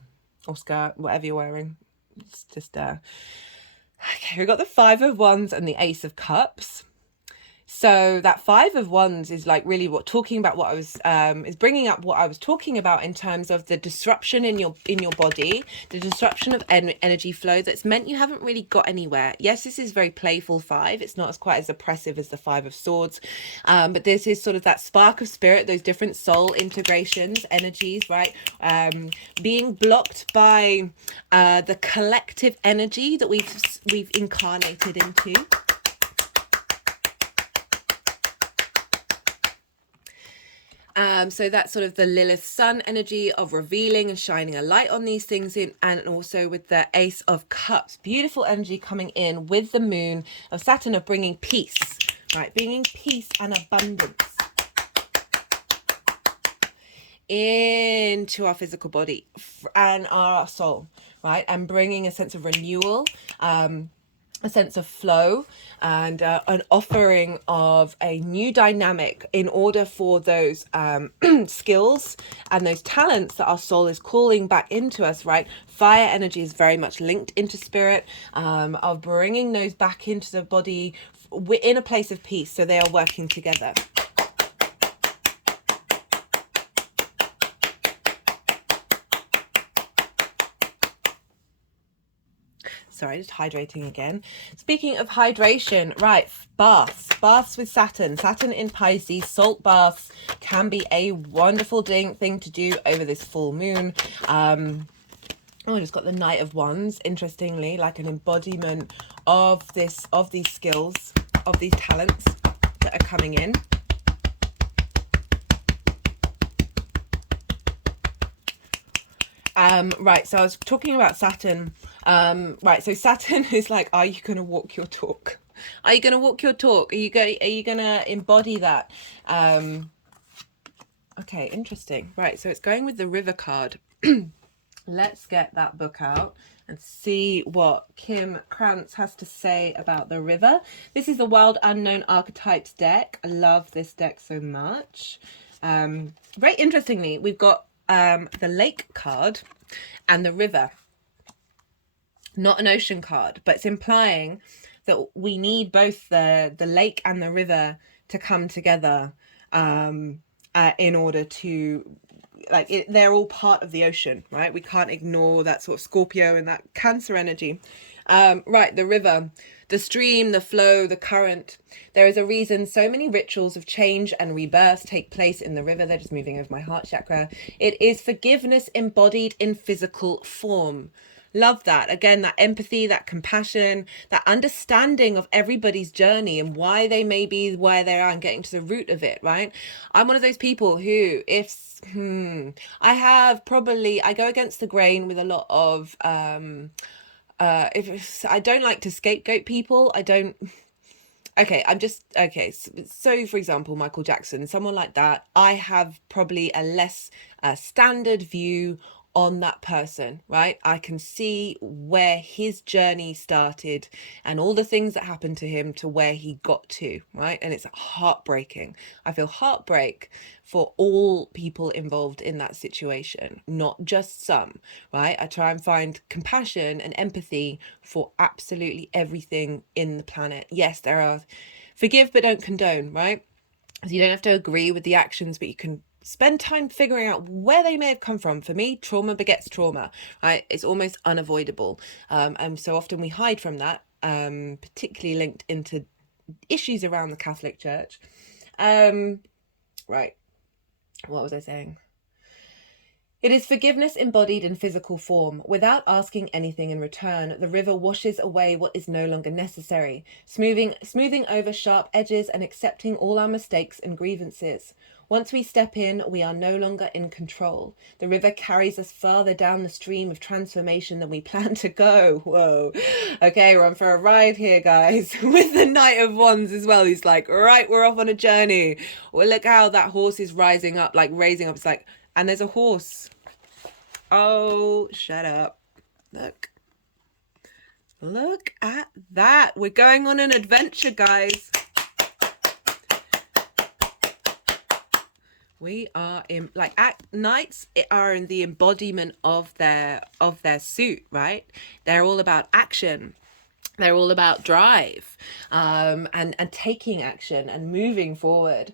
or skirt, whatever you're wearing. It's just okay, we've got the Five of Wands and the Ace of Cups. So that Five of Wands is like really talking about what I was is bringing up what I was talking about in terms of the disruption in your body, the disruption of energy flow that's meant you haven't really got anywhere. Yes, this is very playful five. It's not quite as oppressive as the Five of Swords, but this is sort of that spark of spirit, those different soul integrations, energies, right? Being blocked by the collective energy that we've incarnated into. So that's sort of the Lilith sun energy of revealing and shining a light on these things and also with the Ace of Cups, beautiful energy coming in with the moon of Saturn of bringing peace, right? Bringing peace and abundance into our physical body and our soul, right? And bringing a sense of renewal, a sense of flow, and an offering of a new dynamic in order for those skills and those talents that our soul is calling back into us, right? Fire energy is very much linked into spirit, of bringing those back into the body. We're in a place of peace, so they are working together. Sorry, just hydrating again. Speaking of hydration, right, baths with Saturn in Pisces. Salt baths can be a wonderful thing to do over this full moon. I just got the Knight of Wands, interestingly, like an embodiment of these skills, of these talents that are coming in. Right, so I was talking about Saturn. Right, so Saturn is like, are you going to walk your talk? Are you going to walk your talk? Are you going to embody that? Okay, interesting. Right, so it's going with the River card. Let's get that book out and see what Kim Krans has to say about the River. This is the Wild Unknown Archetypes deck. I love this deck so much. Very interestingly, we've got the Lake card and the River. Not an ocean card, but it's implying that we need both the lake and the river to come together in order to, like, they're all part of the ocean, right? We can't ignore that sort of Scorpio and that Cancer energy. Right, the river, the stream, the flow, the current. There is a reason so many rituals of change and rebirth take place in the river. They're just moving over my heart chakra. It is forgiveness embodied in physical form. Love that. Again, that empathy, that compassion, that understanding of everybody's journey and why they may be where they are and getting to the root of it, right? I'm one of those people who, I go against the grain with a lot of, I don't like to scapegoat people. So for example, Michael Jackson, someone like that, I have probably a less standard view on that person, right? I can see where his journey started and all the things that happened to him to where he got to, right? And it's heartbreaking. I feel heartbreak for all people involved in that situation, not just some, right? I try and find compassion and empathy for absolutely everything in the planet. Yes, there are forgive but don't condone, right? You don't have to agree with the actions, but you can spend time figuring out where they may have come from. For me, trauma begets trauma, right? It's almost unavoidable. And so often we hide from that, particularly linked into issues around the Catholic Church. Right. What was I saying? It is forgiveness embodied in physical form. Without asking anything in return, the river washes away what is no longer necessary, smoothing over sharp edges and accepting all our mistakes and grievances. Once we step in, we are no longer in control. The river carries us farther down the stream of transformation than we plan to go. Whoa. Okay, we're on for a ride here, guys. With the Knight of Wands as well. He's like, right, we're off on a journey. Well, look how that horse is raising up. It's like, and there's a horse. Oh, shut up. Look at that. We're going on an adventure, guys. We are in, like, knights are in the embodiment of their suit, right? They're all about action. They're all about drive, and taking action and moving forward.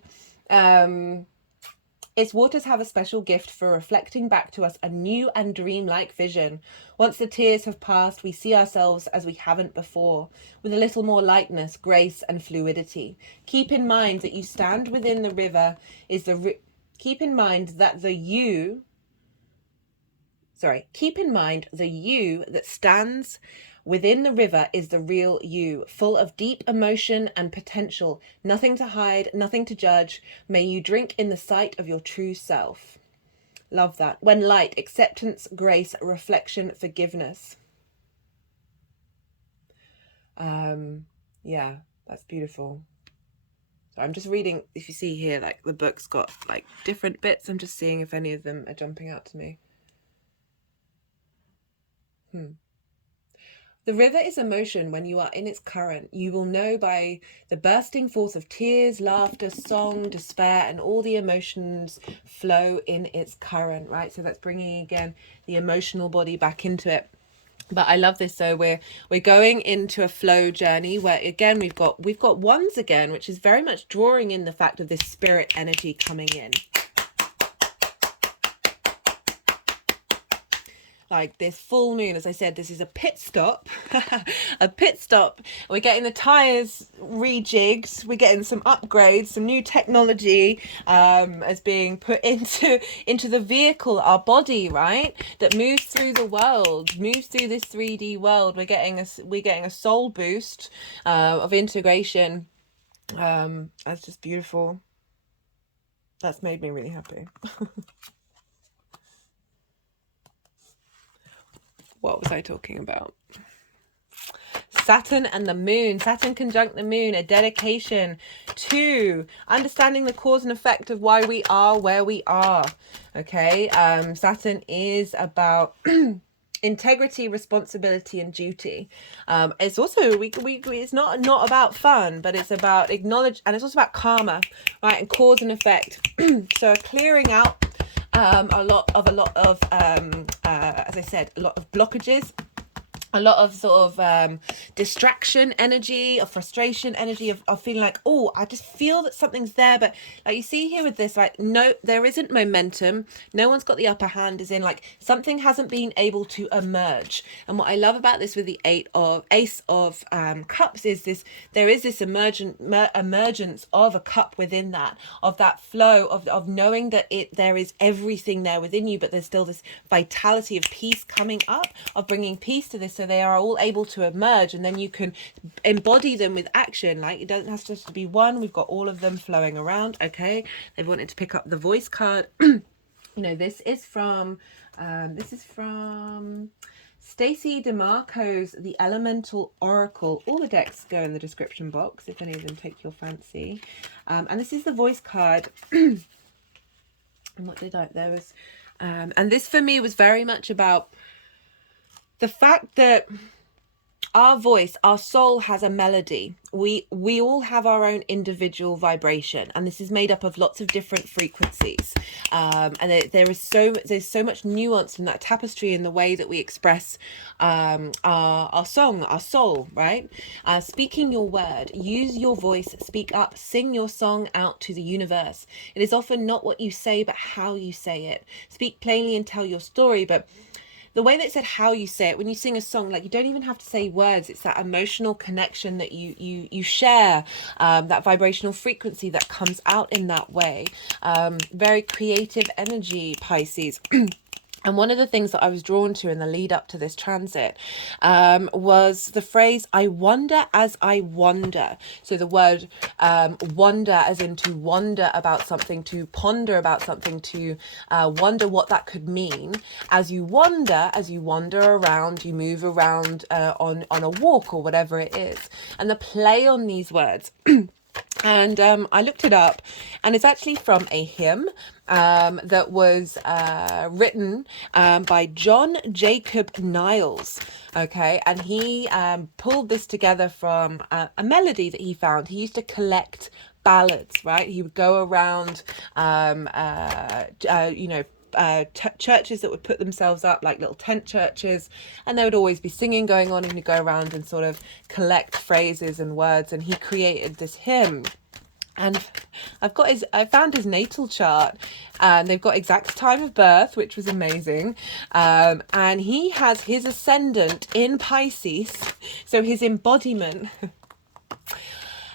Its waters have a special gift for reflecting back to us a new and dreamlike vision. Once the tears have passed, we see ourselves as we haven't before, with a little more lightness, grace, and fluidity. Keep in mind that you stand within the river is the... Keep in mind the you that stands within the river is the real you, full of deep emotion and potential. Nothing to hide, nothing to judge. May you drink in the sight of your true self. Love that. When light, acceptance, grace, reflection, forgiveness. Yeah, that's beautiful. So I'm just reading, if you see here, like the book's got like different bits. I'm just seeing if any of them are jumping out to me. The river is emotion when you are in its current. You will know by the bursting forth of tears, laughter, song, despair, and all the emotions flow in its current, right? So that's bringing, again, the emotional body back into it. But I love this. So we're going into a flow journey where, again, we've got wands again, which is very much drawing in the fact of this spirit energy coming in. Like this full moon, as I said, this is a pit stop. A pit stop. We're getting the tires rejigged. We're getting some upgrades, some new technology as being put into the vehicle, our body, right? That moves through the world, moves through this 3D world. We're getting a soul boost of integration. That's just beautiful. That's made me really happy. What was I talking about? Saturn and the moon. Saturn conjunct the moon, a dedication to understanding the cause and effect of why we are where we are. Okay, Saturn is about integrity, responsibility, and duty. It's also it's not about fun, but it's about acknowledge, and it's also about karma, right, and cause and effect. So clearing out a lot of as I said, a lot of blockages, a lot of sort of distraction energy, of frustration energy, of feeling like, oh, I just feel that something's there, but like you see here with this, like, no, there isn't momentum, no one's got the upper hand, is in like something hasn't been able to emerge. And what I love about this with the ace of cups is this, there is this emergence of a cup within that, of that flow of knowing that there is everything there within you, but there's still this vitality of peace coming up, of bringing peace to this. So they are all able to emerge, and then you can embody them with action. Like, it doesn't have to be one. We've got all of them flowing around. Okay, they've wanted to pick up the voice card. You know, this is from Stacey Demarco's The Elemental Oracle. All the decks go in the description box if any of them take your fancy. And this is the voice card. And what did there was and this for me was very much about the fact that our voice, our soul has a melody. We all have our own individual vibration, and this is made up of lots of different frequencies. And there's so much nuance in that tapestry in the way that we express our song, our soul, right? Speaking your word, use your voice, speak up, sing your song out to the universe. It is often not what you say, but how you say it. Speak plainly and tell your story, but the way that it said how you say it, when you sing a song, like, you don't even have to say words. It's that emotional connection that you share, that vibrational frequency that comes out in that way. Very creative energy, Pisces. And one of the things that I was drawn to in the lead up to this transit was the phrase, I wonder as I wonder. So the word wonder as in to wonder about something, to ponder about something, to wonder what that could mean. As you wander around, you move around on a walk or whatever it is. And the play on these words. And I looked it up, and it's actually from a hymn that was written by John Jacob Niles. Okay, and he pulled this together from a melody that he found. He used to collect ballads, right? He would go around, churches that would put themselves up like little tent churches, and there would always be singing going on, and he'd go around and sort of collect phrases and words, and he created this hymn. And I found his natal chart, and they've got exact time of birth, which was amazing. And he has his ascendant in Pisces, so his embodiment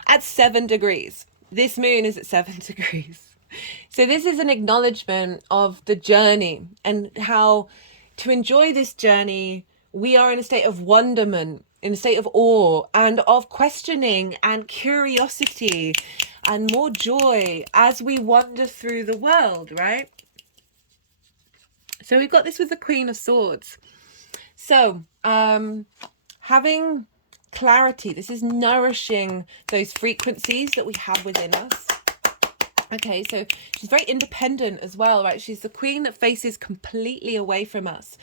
at 7 degrees. This moon is at 7 degrees. So this is an acknowledgement of the journey, and how to enjoy this journey, we are in a state of wonderment, in a state of awe, and of questioning and curiosity, and more joy as we wander through the world, right? So we've got this with the Queen of Swords. So having clarity, this is nourishing those frequencies that we have within us. Okay, so she's very independent as well, right? She's the queen that faces completely away from us.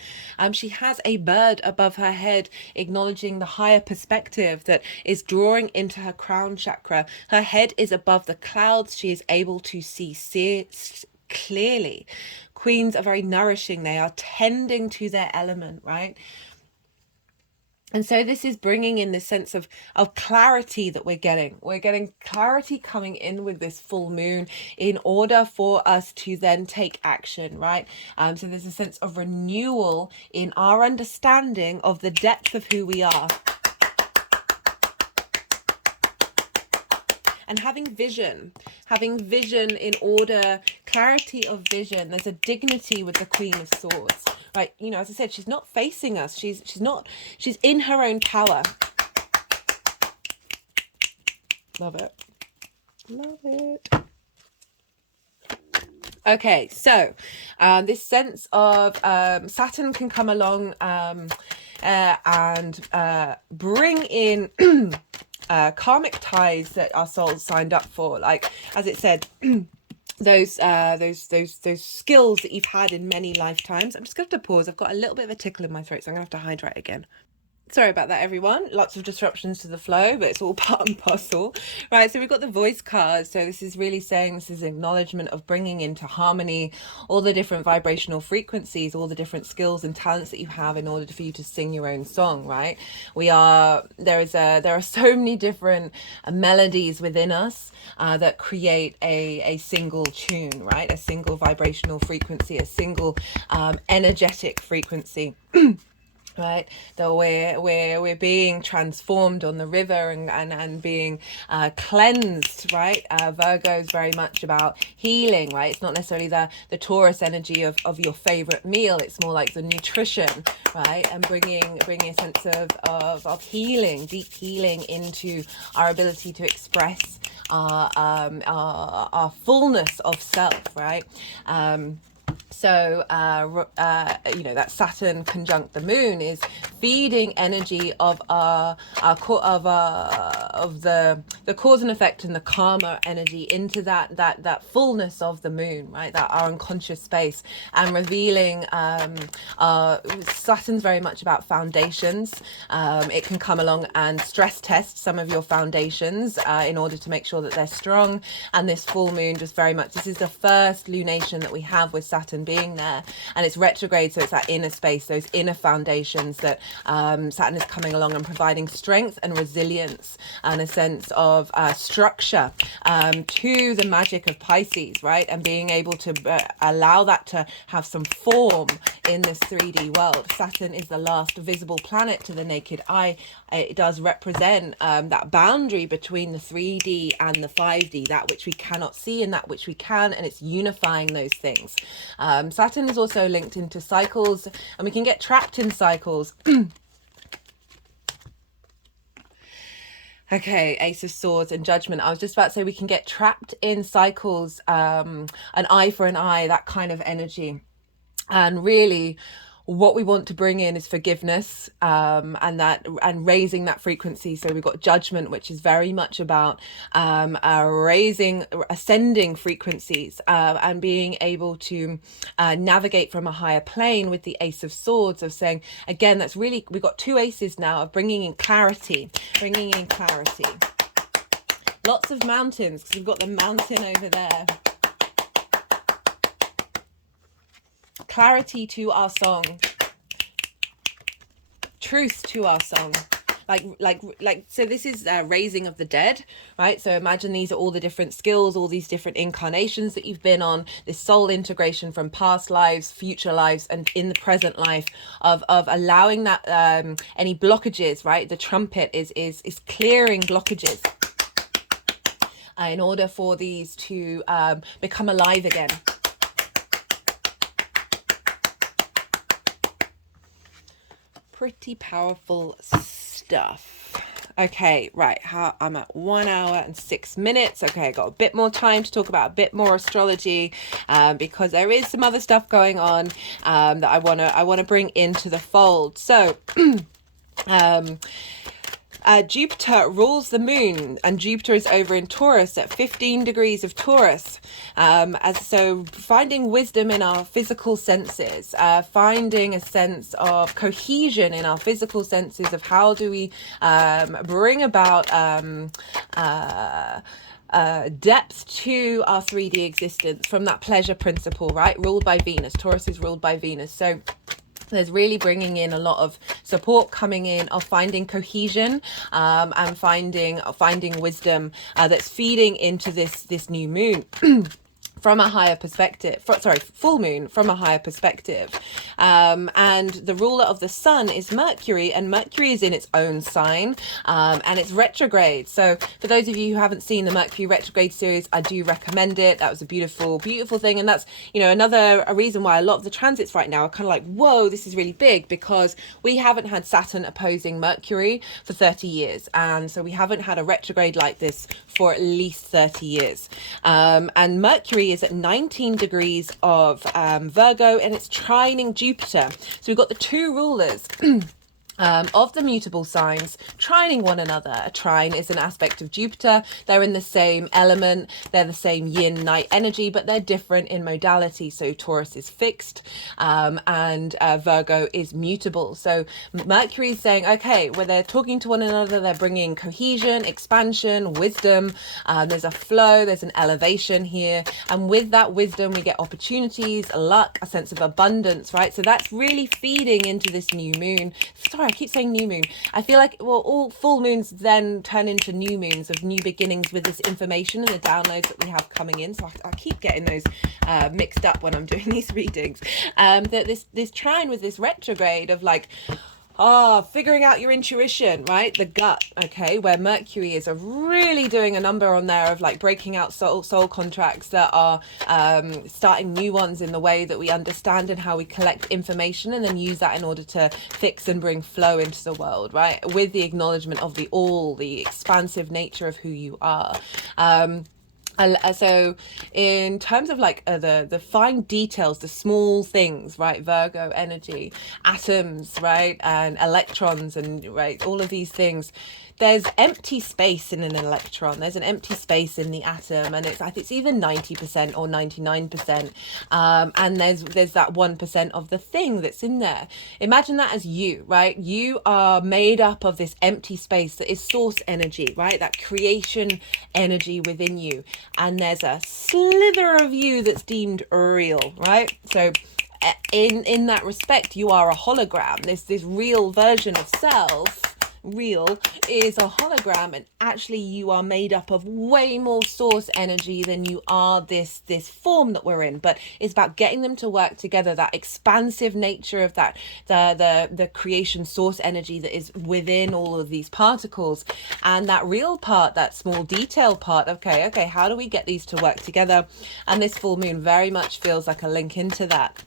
She has a bird above her head, acknowledging the higher perspective that is drawing into her crown chakra. Her head is above the clouds. She is able to see clearly. Queens are very nourishing. They are tending to their element, right? And so this is bringing in this sense of clarity that we're getting. We're getting clarity coming in with this full moon in order for us to then take action, right? So there's a sense of renewal in our understanding of the depth of who we are. And having vision in order, clarity of vision. There's a dignity with the Queen of Swords. Right, you know, as I said, she's not facing us. She's in her own power. Love it. Love it. Okay, so this sense of Saturn can come along and bring in karmic ties that our souls signed up for. Like, as it said, those skills that you've had in many lifetimes. I'm just going to have to pause. I've got a little bit of a tickle in my throat, so I'm going to have to hydrate again. Sorry about that, everyone. Lots of disruptions to the flow, but it's all part and parcel. Right, so we've got the voice cards. So this is really saying, this is acknowledgement of bringing into harmony all the different vibrational frequencies, all the different skills and talents that you have in order for you to sing your own song, right? There are so many different melodies within us that create a single tune, right? A single vibrational frequency, a single energetic frequency. Right, that we're being transformed on the river and being cleansed, right? Virgo is very much about healing, right? It's not necessarily the Taurus energy of your favorite meal. It's more like the nutrition, right? And bringing a sense of healing, deep healing into our ability to express our fullness of self, right? So, that Saturn conjunct the moon is feeding energy of the cause and effect and the karma energy into that fullness of the moon, right? That our unconscious space, and revealing. Saturn's very much about foundations. It can come along and stress test some of your foundations in order to make sure that they're strong. And this full moon just very much, this is the first lunation that we have with Saturn being there, and it's retrograde, so it's that inner space, those inner foundations that Saturn is coming along and providing strength and resilience and a sense of structure to the magic of Pisces, right? And being able to allow that to have some form in this 3D world. Saturn is the last visible planet to the naked eye. It does represent that boundary between the 3D and the 5D, that which we cannot see and that which we can, and it's unifying those things. Saturn is also linked into cycles, and we can get trapped in cycles. Okay, Ace of Swords and Judgment. I was just about to say we can get trapped in cycles, an eye for an eye, that kind of energy. And really, what we want to bring in is forgiveness, and raising that frequency. So we've got Judgment, which is very much about ascending frequencies, and being able to navigate from a higher plane with the Ace of Swords, of saying, again, that's really, we've got two aces now of bringing in clarity. Lots of mountains, because we've got the mountain over there. Clarity to our song, truth to our song, like so this is raising of the dead, right? So imagine these are all the different skills, all these different incarnations that you've been on, this soul integration from past lives, future lives, and in the present life, of allowing that any blockages, right? The trumpet is clearing blockages in order for these to become alive again. Pretty powerful stuff. Okay, right, I'm at 1 hour and 6 minutes. Okay, I got a bit more time to talk about a bit more astrology, because there is some other stuff going on that I want to bring into the fold. So Jupiter rules the moon, and Jupiter is over in Taurus at 15 degrees of Taurus. So finding wisdom in our physical senses, finding a sense of cohesion in our physical senses of how do we bring about depth to our 3D existence from that pleasure principle, right? Ruled by Venus. Taurus is ruled by Venus. So there's really bringing in a lot of support coming in of finding cohesion, and finding wisdom that's feeding into this new moon. From a higher perspective, full moon from a higher perspective. And the ruler of the sun is Mercury, and Mercury is in its own sign, and it's retrograde. So for those of you who haven't seen the Mercury retrograde series, I do recommend it. That was a beautiful thing. And that's, a reason why a lot of the transits right now are kind of like, whoa, this is really big, because we haven't had Saturn opposing Mercury for 30 years. And so we haven't had a retrograde like this for at least 30 years. And Mercury is at 19 degrees of Virgo, and it's trining Jupiter. So we've got the two rulers of the mutable signs trining one another. A trine is an aspect of Jupiter. They're in the same element, they're the same yin night energy, but they're different in modality. So Taurus is fixed, and Virgo is mutable. So Mercury is saying, okay, where they're talking to one another, they're bringing cohesion, expansion, wisdom. There's a flow, there's an elevation here, and with that wisdom we get opportunities, luck, a sense of abundance, right? So that's really feeding into this new moon. Sorry, I keep saying new moon. I feel like, well, all full moons then turn into new moons of new beginnings with this information and the downloads that we have coming in. So I keep getting those mixed up when I'm doing these readings. That this trine with this retrograde of like, figuring out your intuition, right? The gut, okay, where Mercury is really doing a number on there of like breaking out soul contracts that are starting new ones in the way that we understand and how we collect information and then use that in order to fix and bring flow into the world, right? With the acknowledgement of the all, the expansive nature of who you are. So in terms of like the fine details, the small things, right? Virgo energy, atoms, right? And electrons, and right, all of these things. There's empty space in an electron. There's an empty space in the atom, and I think it's either 90% or 99%. And there's that 1% of the thing that's in there. Imagine that as you, right? You are made up of this empty space that is source energy, right? That creation energy within you. And there's a slither of you that's deemed real, right? So in that respect, you are a hologram. This real version of self, real, is a hologram, and actually you are made up of way more source energy than you are this form that we're in. But it's about getting them to work together, that expansive nature of that the creation source energy that is within all of these particles, and that real part, that small detail part. Okay, how do we get these to work together? And this full moon very much feels like a link into that.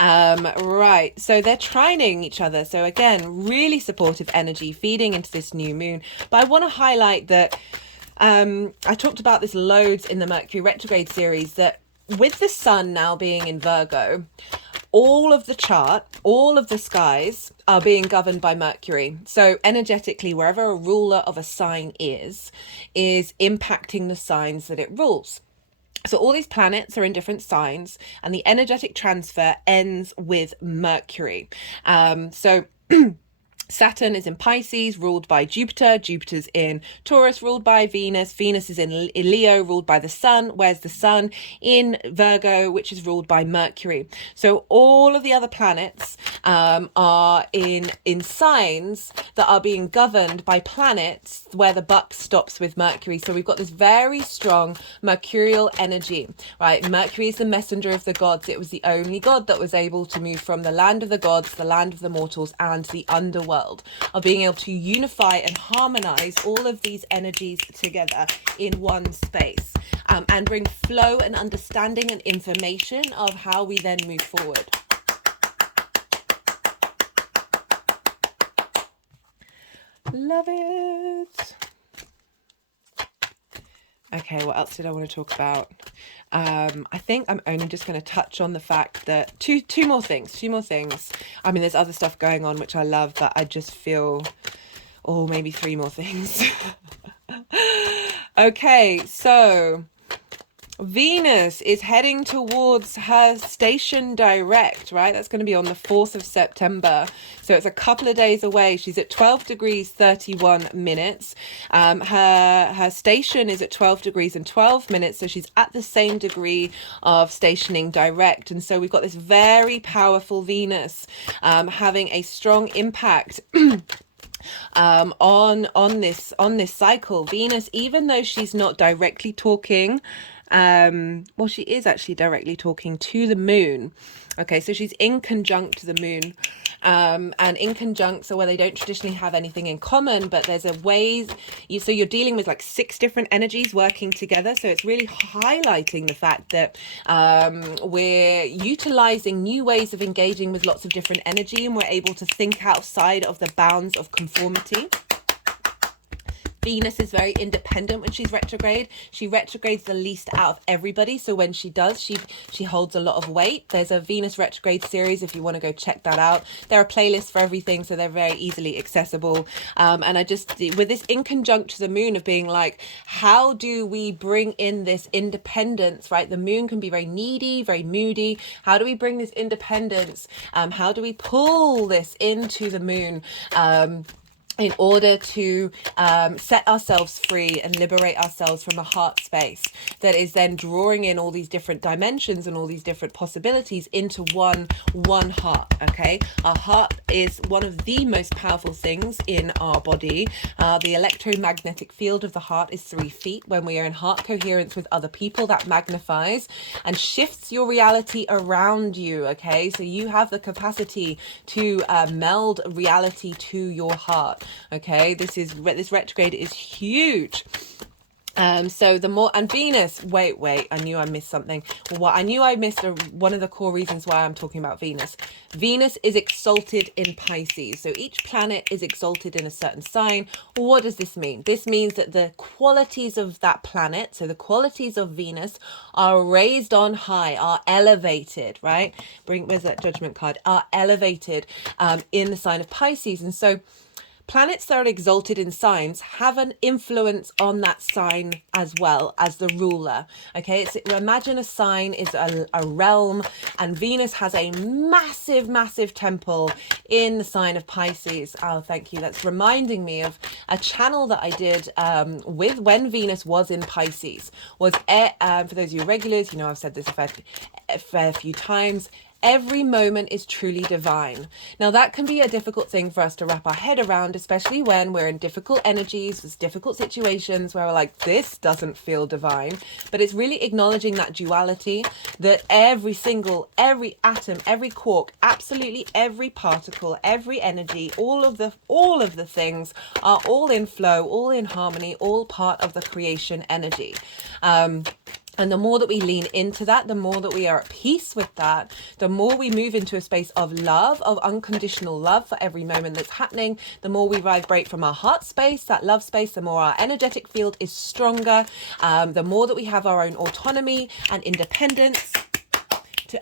Right, so they're trining each other. So again, really supportive energy feeding into this new moon. But I want to highlight that I talked about this loads in the Mercury retrograde series, that with the sun now being in Virgo, all of the chart, all of the skies are being governed by Mercury. So energetically, wherever a ruler of a sign is impacting the signs that it rules. So all these planets are in different signs, and the energetic transfer ends with Mercury. So Saturn is in Pisces, ruled by Jupiter. Jupiter's in Taurus, ruled by Venus. Venus is in Leo, ruled by the Sun. Where's the Sun? In Virgo, which is ruled by Mercury. So all of the other planets are in signs that are being governed by planets where the buck stops with Mercury. So we've got this very strong mercurial energy, right? Mercury is the messenger of the gods. It was the only god that was able to move from the land of the gods, the land of the mortals, and the underworld, of being able to unify and harmonize all of these energies together in one space, and bring flow and understanding and information of how we then move forward. Love it. Okay, what else did I want to talk about? I think I'm only just going to touch on the fact that two more things. I mean, there's other stuff going on which I love, but I just feel, maybe three more things. Okay, so Venus is heading towards her station direct, right? That's going to be on the 4th of September. So it's a couple of days away. She's at 12 degrees 31 minutes. Her station is at 12 degrees and 12 minutes. So she's at the same degree of stationing direct. And so we've got this very powerful Venus having a strong impact on this cycle. Venus, even though she's not directly talking, she is actually directly talking to the moon. Okay, so she's in conjunct the moon, and in conjunct, so where they don't traditionally have anything in common, but there's a ways, so you're dealing with like 6 different energies working together. So it's really highlighting the fact that we're utilizing new ways of engaging with lots of different energy, and we're able to think outside of the bounds of conformity. Venus is very independent when she's retrograde. She retrogrades the least out of everybody. So when she does, she holds a lot of weight. There's a Venus retrograde series if you want to go check that out. There are playlists for everything, so they're very easily accessible. And I just, with this in conjunct to the moon of being like, how do we bring in this independence, right? The moon can be very needy, very moody. How do we bring this independence? How do we pull this into the moon? In order to set ourselves free and liberate ourselves from a heart space that is then drawing in all these different dimensions and all these different possibilities into one heart. Okay, our heart is one of the most powerful things in our body. The electromagnetic field of the heart is 3 feet. When we are in heart coherence with other people, that magnifies and shifts your reality around you. Okay, so you have the capacity to meld reality to your heart. Okay, this retrograde is huge. So the more, and Venus, wait, I knew I missed something. Well, I knew I missed one of the core reasons why I'm talking about Venus. Venus is exalted in Pisces. So each planet is exalted in a certain sign. What does this mean? This means that the qualities of that planet, so the qualities of Venus, are raised on high, are elevated, right? Where's that judgment card? Are elevated in the sign of Pisces. And so planets that are exalted in signs have an influence on that sign as well as the ruler. Okay, imagine a sign is a realm, and Venus has a massive temple in the sign of Pisces. Oh, thank you. That's reminding me of a channel that I did with when Venus was in Pisces. For those of you regulars, you know I've said this a fair few times. Every moment is truly divine. Now that can be a difficult thing for us to wrap our head around, especially when we're in difficult energies, with difficult situations where we're like, this doesn't feel divine. But it's really acknowledging that duality, that every atom, every quark, absolutely every particle, every energy, all of the things are all in flow, all in harmony, all part of the creation energy. And the more that we lean into that, the more that we are at peace with that, the more we move into a space of love, of unconditional love for every moment that's happening, the more we vibrate from our heart space, that love space, the more our energetic field is stronger, the more that we have our own autonomy and independence to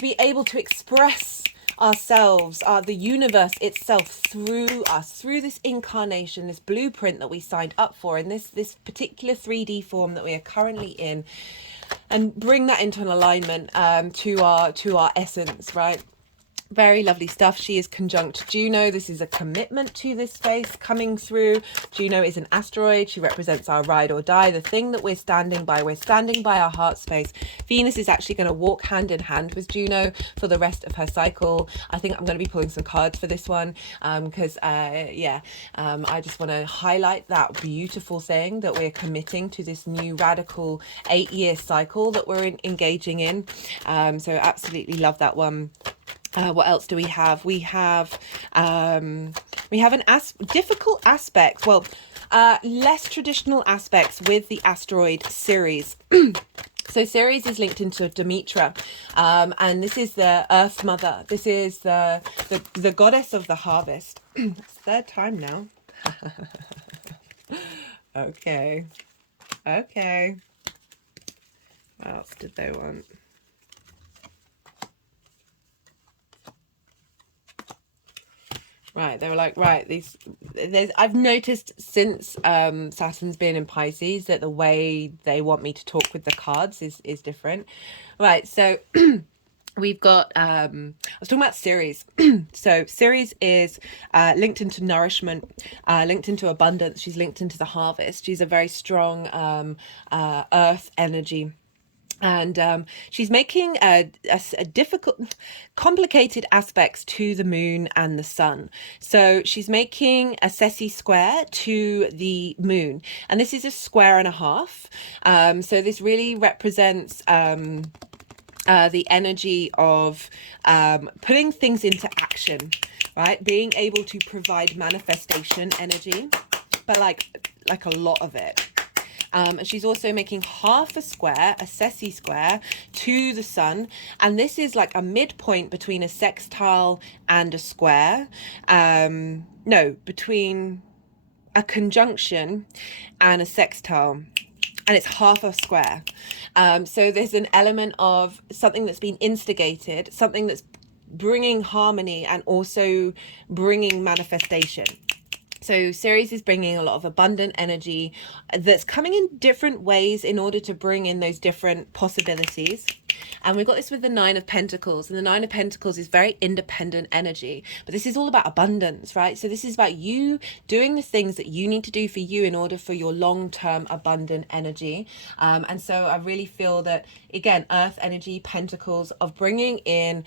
be able to express ourselves, the universe itself through us, through this incarnation, this blueprint that we signed up for in this particular 3D form that we are currently in, and bring that into an alignment to our essence, right? Very lovely stuff. She is conjunct Juno. This is a commitment to this space coming through. Juno is an asteroid. She represents our ride or die, the thing that we're standing by. We're standing by our heart space. Venus is actually going to walk hand in hand with Juno for the rest of her cycle. I think I'm going to be pulling some cards for this one because I just want to highlight that beautiful thing that we're committing to, this new radical 8-year cycle that we're engaging in. So absolutely love that one. What else do we have? We have an difficult aspect. Well, less traditional aspects with the asteroid Ceres. So Ceres is linked into Demetra, and this is the Earth Mother. This is the goddess of the harvest. It's the third time now. Okay. What else did they want? Right, they were like, right, I've noticed since Saturn's been in Pisces that the way they want me to talk with the cards is different. Right, so we've got, I was talking about Ceres. So Ceres is linked into nourishment, linked into abundance. She's linked into the harvest. She's a very strong earth energy. And she's making a difficult, complicated aspects to the moon and the sun. So she's making a Ceci square to the moon. And this is a square and a half. So this really represents the energy of putting things into action, right? Being able to provide manifestation energy, but like a lot of it. And she's also making half a square, a Ceci square, to the sun. And this is like a midpoint between a sextile and a square. Between a conjunction and a sextile, and it's half a square. So there's an element of something that's been instigated, something that's bringing harmony and also bringing manifestation. So Ceres is bringing a lot of abundant energy that's coming in different ways in order to bring in those different possibilities. And we've got this with the Nine of Pentacles, and the Nine of Pentacles is very independent energy, but this is all about abundance, right? So this is about you doing the things that you need to do for you in order for your long-term abundant energy. And so I really feel that, again, earth energy, pentacles, of bringing in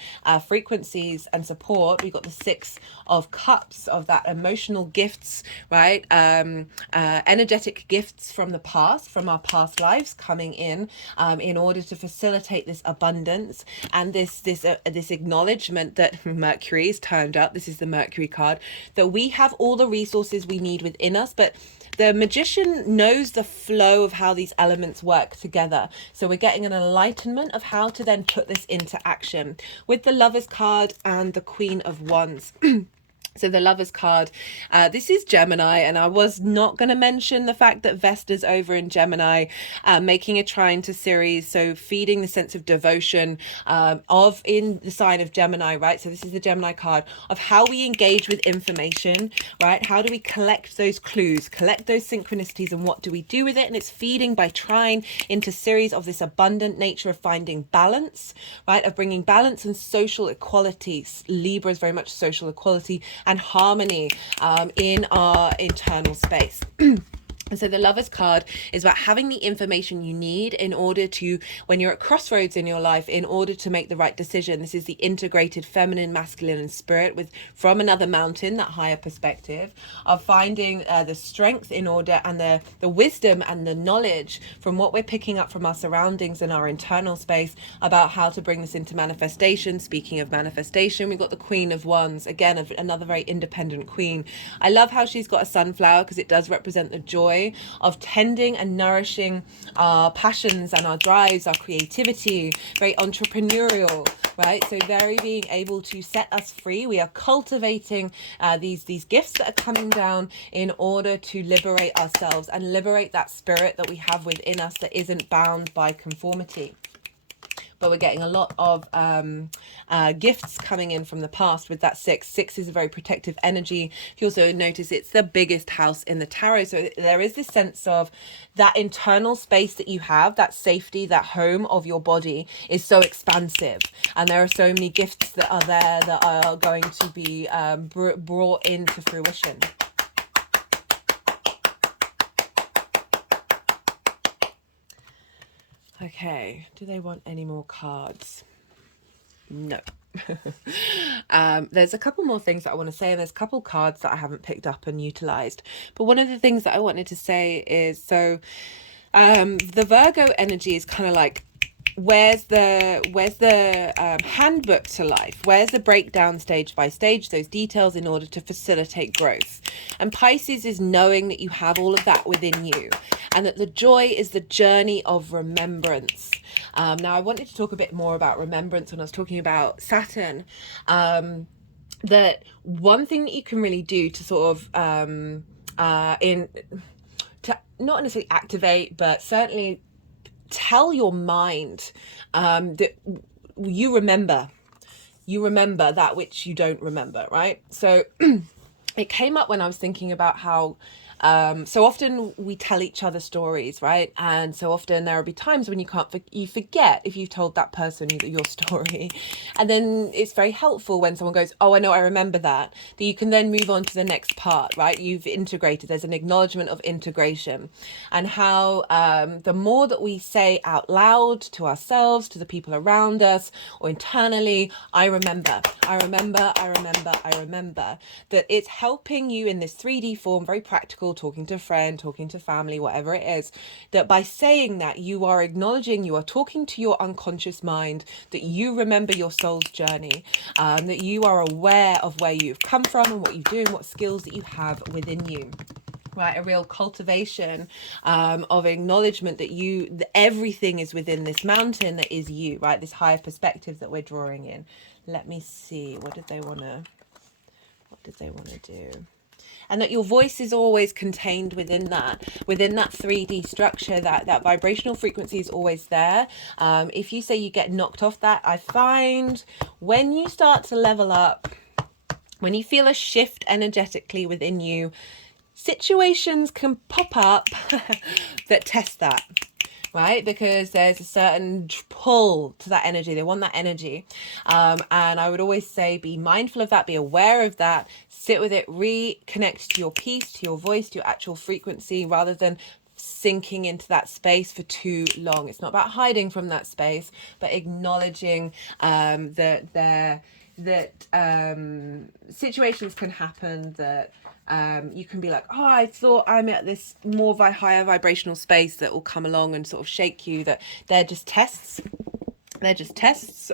frequencies and support. We've got the Six of Cups, of that emotional gifts, right? Energetic gifts from the past, from our past lives coming in order to facilitate this abundance and this acknowledgement that Mercury is turned up. This is the Mercury card, that we have all the resources we need within us, but the magician knows the flow of how these elements work together. So we're getting an enlightenment of how to then put this into action with the Lovers card and the Queen of Wands. So the Lovers card, this is Gemini, and I was not going to mention the fact that Vesta's over in Gemini, making a trine to Ceres, so feeding the sense of devotion in the sign of Gemini, right? So this is the Gemini card of how we engage with information, right? How do we collect those clues, collect those synchronicities, and what do we do with it? And it's feeding by trine into Ceres of this abundant nature of finding balance, right? Of bringing balance and social equality. Libra is very much social equality and harmony in our internal space. And so the Lovers card is about having the information you need in order to, when you're at crossroads in your life, in order to make the right decision. This is the integrated feminine, masculine and spirit from another mountain, that higher perspective of finding the strength in order and the wisdom and the knowledge from what we're picking up from our surroundings and our internal space about how to bring this into manifestation. Speaking of manifestation, we've got the Queen of Wands, again, another very independent queen. I love how she's got a sunflower because it does represent the joy of tending and nourishing our passions and our drives, our creativity, very entrepreneurial, right? So very being able to set us free. We are cultivating these gifts that are coming down in order to liberate ourselves and liberate that spirit that we have within us that isn't bound by conformity. But we're getting a lot of gifts coming in from the past with that six. Six is a very protective energy. If you also notice, it's the biggest house in the tarot. So there is this sense of that internal space that you have, that safety, that home of your body is so expansive. And there are so many gifts that are there that are going to be brought into fruition. Okay, do they want any more cards? No. There's a couple more things that I want to say, and there's a couple cards that I haven't picked up and utilized. But one of the things that I wanted to say is, so the Virgo energy is kind of like, where's the handbook to life? Where's the breakdown stage by stage, those details in order to facilitate growth? And Pisces is knowing that you have all of that within you, and that the joy is the journey of remembrance. Now I wanted to talk a bit more about remembrance when I was talking about Saturn. That one thing that you can really do to sort of to not necessarily activate, but certainly tell your mind that you remember that which you don't remember, right? So it came up when I was thinking about how so often we tell each other stories, right? And so often there will be times when you forget if you've told that person your story. And then it's very helpful when someone goes, oh, I know, I remember that you can then move on to the next part, right? You've integrated. There's an acknowledgement of integration, and how the more that we say out loud to ourselves, to the people around us, or internally, I remember, that it's helping you in this 3D form, very practical, talking to a friend, talking to family, whatever it is, that by saying that, you are acknowledging, you are talking to your unconscious mind, that you remember your soul's journey, that you are aware of where you've come from and what you do and what skills that you have within you. Right, a real cultivation of acknowledgement that everything is within this mountain that is you, right? This higher perspective that we're drawing in. Let me see, what did they want to do? and that your voice is always contained within that 3D structure. That vibrational frequency is always there. If you say you get knocked off that, I find when you start to level up, when you feel a shift energetically within you, situations can pop up that test that, right? Because there's a certain pull to that energy. They want that energy. And I would always say, be mindful of that, be aware of that, sit with it, reconnect to your peace, to your voice, to your actual frequency, rather than sinking into that space for too long. It's not about hiding from that space, but acknowledging that situations can happen, that you can be like, oh, I thought I'm at this more higher vibrational space that will come along and sort of shake you, that they're just tests. They're just tests,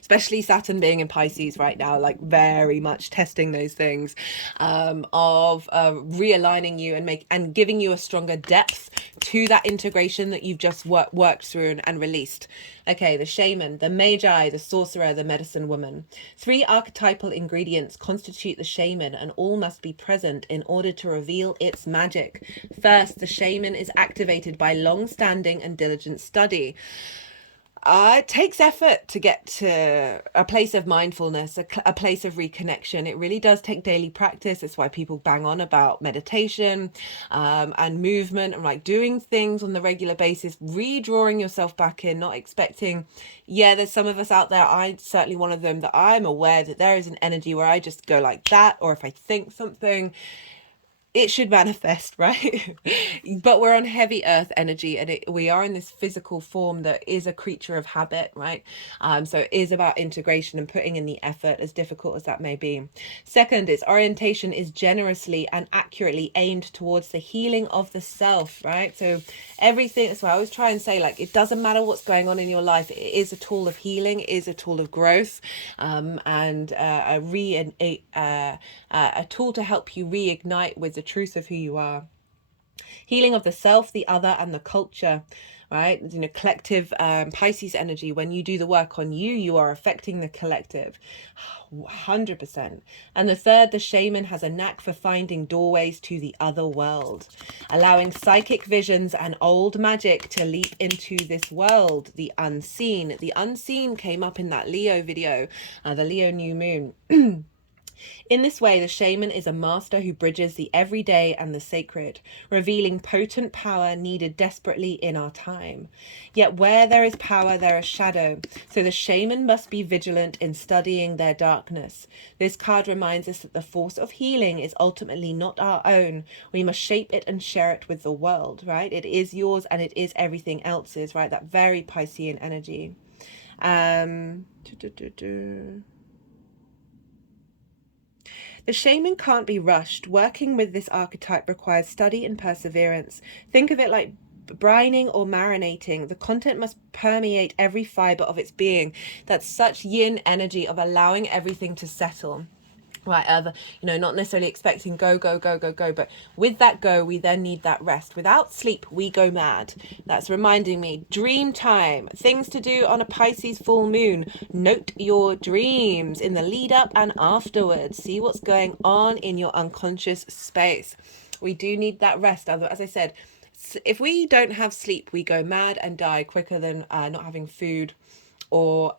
especially Saturn being in Pisces right now, like very much testing those things, of realigning you and giving you a stronger depth to that integration that you've just worked through and released. Okay, the shaman, the magi, the sorcerer, the medicine woman. 3 archetypal ingredients constitute the shaman, and all must be present in order to reveal its magic. First, the shaman is activated by long-standing and diligent study. It takes effort to get to a place of mindfulness, a place of reconnection. It really does take daily practice. That's why people bang on about meditation and movement and like doing things on the regular basis, redrawing yourself back in, not expecting. Yeah, there's some of us out there, I'm certainly one of them, that I'm aware that there is an energy where I just go like that, or if I think something, it should manifest, right? But we're on heavy earth energy, and we are in this physical form that is a creature of habit, right? So it is about integration and putting in the effort, as difficult as that may be. Second, its orientation is generously and accurately aimed towards the healing of the self, right? So everything, that's why I always try and say, like, it doesn't matter what's going on in your life, it is a tool of healing, it is a tool of growth, and a tool to help you reignite with the truth of who you are. Healing of the self, the other, and the culture, right? You know, collective Pisces energy. When you do the work on you, you are affecting the collective. 100%. And the third, the shaman has a knack for finding doorways to the other world, allowing psychic visions and old magic to leap into this world. The unseen. The unseen came up in that Leo video, the Leo new moon. In this way, the shaman is a master who bridges the everyday and the sacred, revealing potent power needed desperately in our time. Yet where there is power, there is shadow, so the shaman must be vigilant in studying their darkness. This card reminds us that the force of healing is ultimately not our own. We must shape it and share it with the world, right? It is yours and it is everything else's, right? That very Piscean energy. The shaman can't be rushed. Working with this archetype requires study and perseverance. Think of it like brining or marinating. The content must permeate every fiber of its being. That's such yin energy of allowing everything to settle. Right, not necessarily expecting go, but with that go, we then need that rest. Without sleep, we go mad. That's reminding me, dream time, things to do on a Pisces full moon. Note your dreams in the lead up and afterwards. See what's going on in your unconscious space. We do need that rest. As I said, if we don't have sleep, we go mad and die quicker than not having food or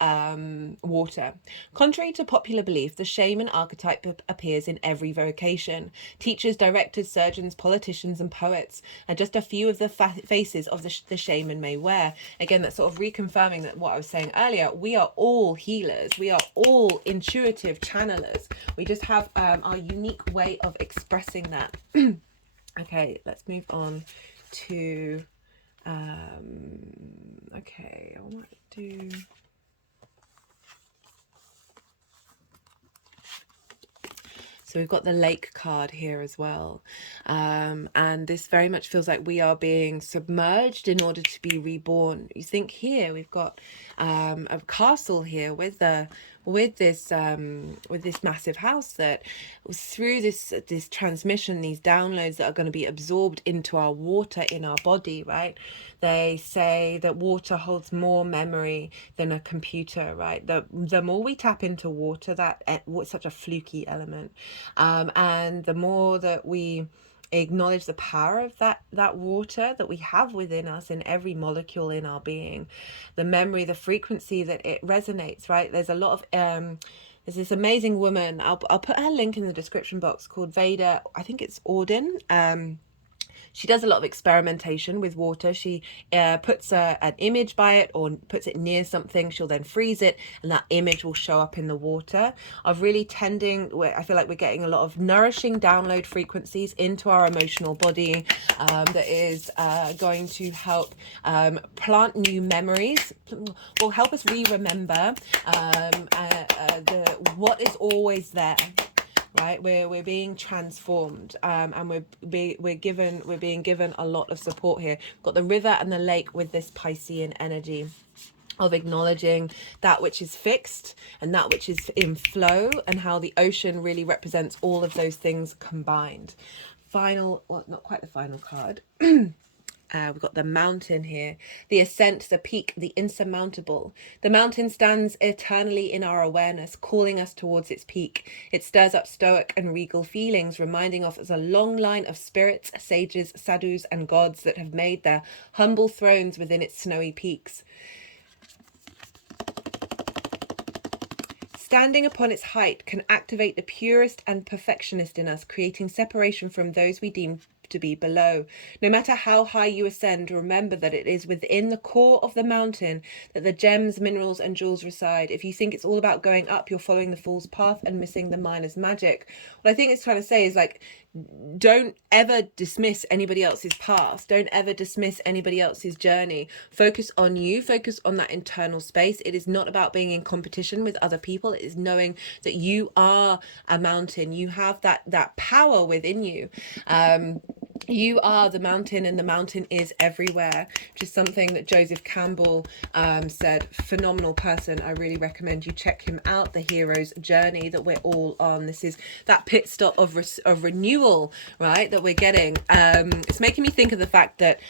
water. Contrary to popular belief, the shaman archetype appears in every vocation. Teachers, directors, surgeons, politicians, and poets are just a few of the faces of the shaman may wear. Again, that's sort of reconfirming that what I was saying earlier, we are all healers. We are all intuitive channelers. We just have our unique way of expressing that. Okay, let's move on to... okay, I might do... So we've got the lake card here as well. And this very much feels like we are being submerged in order to be reborn. You think here we've got a castle here with the with this massive house, that through this transmission, these downloads that are going to be absorbed into our water in our body, right? They say that water holds more memory than a computer, right? The more we tap into water, that what's such a fluky element, and the more that we acknowledge the power of that water that we have within us, in every molecule in our being, the memory, the frequency that it resonates, right? There's a lot of there's this amazing woman, I'll put her link in the description box, called Veda, I think it's Auden. She does a lot of experimentation with water. She puts an image by it, or puts it near something. She'll then freeze it, and that image will show up in the water. Of really tending, where I feel like we're getting a lot of nourishing download frequencies into our emotional body, that is going to help plant new memories, will help us re-remember what is always there. Right, we're being transformed, and we're being given a lot of support here. We've got the river and the lake with this Piscean energy of acknowledging that which is fixed and that which is in flow, and how the ocean really represents all of those things combined. Final, well, not quite the final card. We've got the mountain here, the ascent, the peak, the insurmountable. The mountain stands eternally in our awareness, calling us towards its peak. It stirs up stoic and regal feelings, reminding of us a long line of spirits, sages, sadhus, and gods that have made their humble thrones within its snowy peaks. Standing upon its height can activate the purest and perfectionist in us, creating separation from those we deem to be below. No matter how high you ascend, remember that it is within the core of the mountain that the gems, minerals, and jewels reside. If you think it's all about going up, you're following the fool's path and missing the miner's magic. What I think it's trying to say is, like, don't ever dismiss anybody else's past. Don't ever dismiss anybody else's journey. Focus on you. Focus on that internal space. It is not about being in competition with other people. It is knowing that you are a mountain. You have that power within you. You are the mountain, and the mountain is everywhere, which is something that Joseph Campbell said. Phenomenal person. I really recommend you check him out. The hero's journey that we're all on. This is that pit stop of renewal, right, that we're getting. It's making me think of the fact that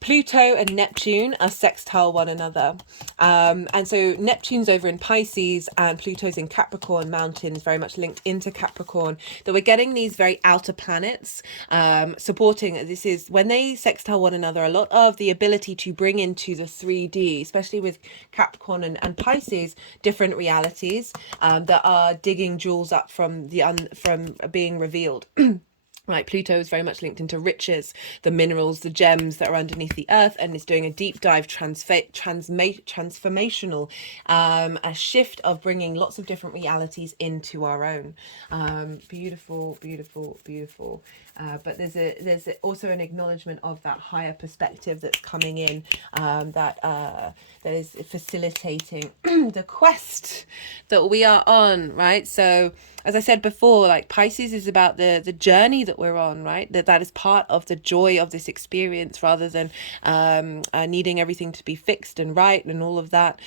Pluto and Neptune are sextile one another. And so Neptune's over in Pisces and Pluto's in Capricorn. Mountain is very much linked into Capricorn. That we're getting these very outer planets supporting. This is when they sextile one another, a lot of the ability to bring into the 3D, especially with Capricorn and Pisces, different realities that are digging jewels up from being revealed. Right, Pluto is very much linked into riches, the minerals, the gems that are underneath the earth, and is doing a deep dive transformational, a shift of bringing lots of different realities into our own. Beautiful, beautiful, beautiful. But there's also an acknowledgement of that higher perspective that's coming in, that is facilitating the quest that we are on, right? So as I said before, like, Pisces is about the journey that we're on, right? That is part of the joy of this experience, rather than needing everything to be fixed and right and all of that.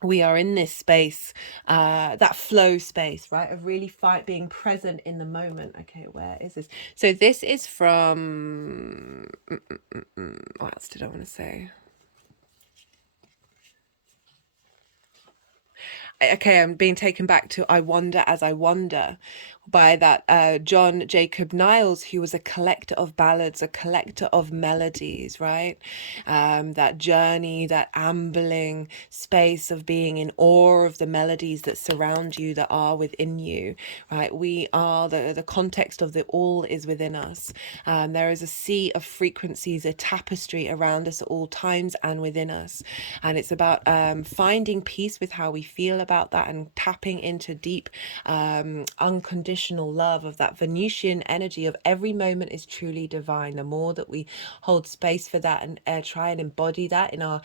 We are in this space, that flow space, right, of really being present in the moment. Okay, where is this? So this is from what else did I want to say? Okay, I'm being taken back to I Wonder as I Wander, by that John Jacob Niles, who was a collector of ballads, a collector of melodies, right? That journey, that ambling space of being in awe of the melodies that surround you, that are within you, right? We are the context of the all is within us. There is a sea of frequencies, a tapestry around us at all times and within us. And it's about finding peace with how we feel about that, and tapping into deep unconditional love of that Venusian energy of every moment is truly divine. The more that we hold space for that and try and embody that in our,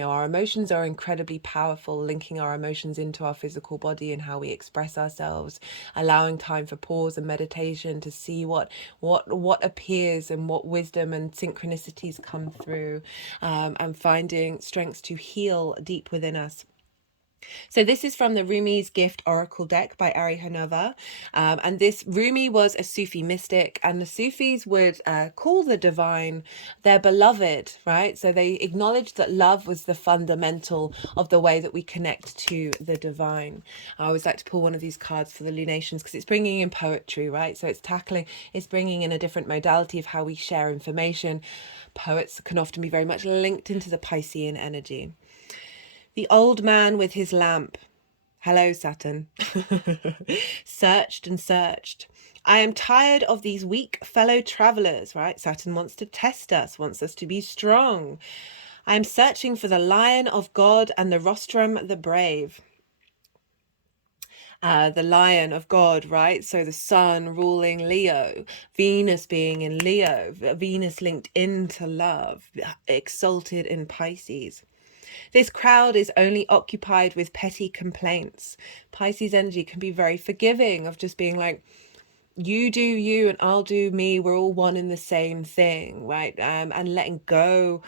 our emotions are incredibly powerful, linking our emotions into our physical body and how we express ourselves, allowing time for pause and meditation to see what appears and what wisdom and synchronicities come through, and finding strengths to heal deep within us. So this is from the Rumi's Gift Oracle deck by Ari Honarvar. And this Rumi was a Sufi mystic, and the Sufis would call the divine their beloved, right? So they acknowledged that love was the fundamental of the way that we connect to the divine. I always like to pull one of these cards for the lunations because it's bringing in poetry, right? So it's bringing in a different modality of how we share information. Poets can often be very much linked into the Piscean energy. The old man with his lamp. Hello, Saturn. Searched and searched. I am tired of these weak fellow travelers, right? Saturn wants to test us, wants us to be strong. I am searching for the lion of God and the rostrum the brave. The lion of God, right? So the sun ruling Leo, Venus being in Leo, Venus linked into love, exalted in Pisces. This crowd is only occupied with petty complaints. Pisces energy can be very forgiving of just being like, you do you and I'll do me. We're all one in the same thing, right? And letting go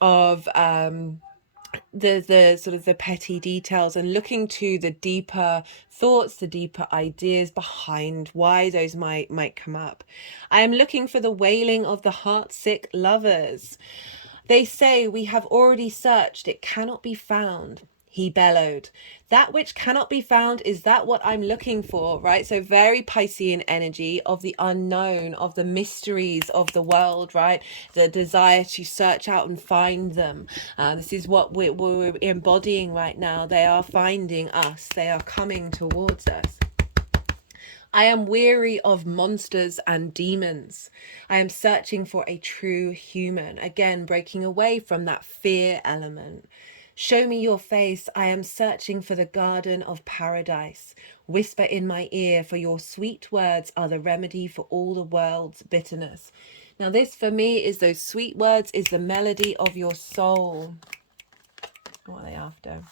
of the sort of the petty details and looking to the deeper thoughts, the deeper ideas behind why those might come up. I am looking for the wailing of the heart-sick lovers. They say we have already searched, it cannot be found. He bellowed. That which cannot be found, is that what I'm looking for, right? So very Piscean energy of the unknown, of the mysteries of the world, right? The desire to search out and find them. This is what we're embodying right now. They are finding us. They are coming towards us. I am weary of monsters and demons. I am searching for a true human. Again, breaking away from that fear element. Show me your face. I am searching for the garden of paradise. Whisper in my ear, for your sweet words are the remedy for all the world's bitterness. Now this for me is those sweet words, is the melody of your soul. What are they after?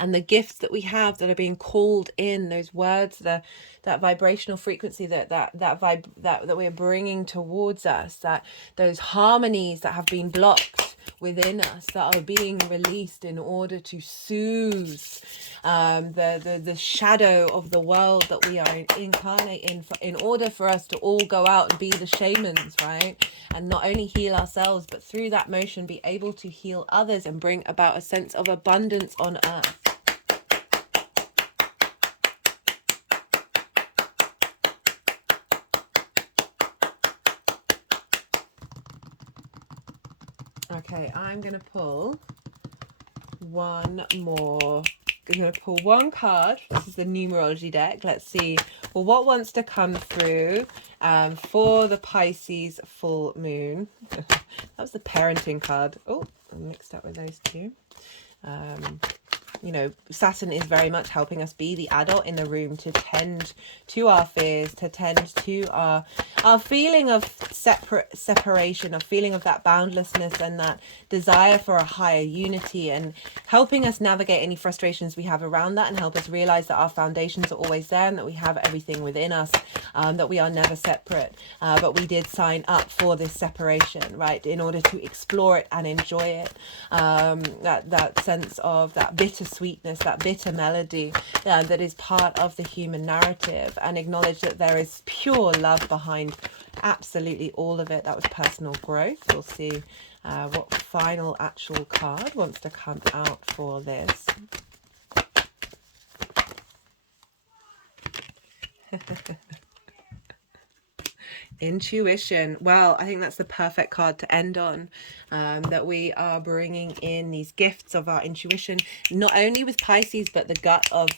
And the gifts that we have that are being called in, those words, that vibrational frequency that we're bringing towards us, that those harmonies that have been blocked within us, that are being released in order to soothe the shadow of the world that we are incarnating in order for us to all go out and be the shamans, right? And not only heal ourselves, but through that motion be able to heal others and bring about a sense of abundance on earth. Okay, I'm going to pull one more. I'm going to pull one card. This is the Numerology deck. Let's see. Well, what wants to come through for the Pisces full moon? That was the parenting card. Oh, I'm mixed up with those two. You know, Saturn is very much helping us be the adult in the room, to tend to our fears, to tend to our feeling of separation, of feeling of that boundlessness and that desire for a higher unity, and helping us navigate any frustrations we have around that, and help us realize that our foundations are always there and that we have everything within us, that we are never separate, but we did sign up for this separation, right, in order to explore it and enjoy it. That sense of that bitter sweetness, that bitter melody that is part of the human narrative, and acknowledge that there is pure love behind absolutely all of it. That was personal growth. We'll see what final actual card wants to come out for this. Intuition. Well, I think that's the perfect card to end on, that we are bringing in these gifts of our intuition, not only with Pisces, but the gut of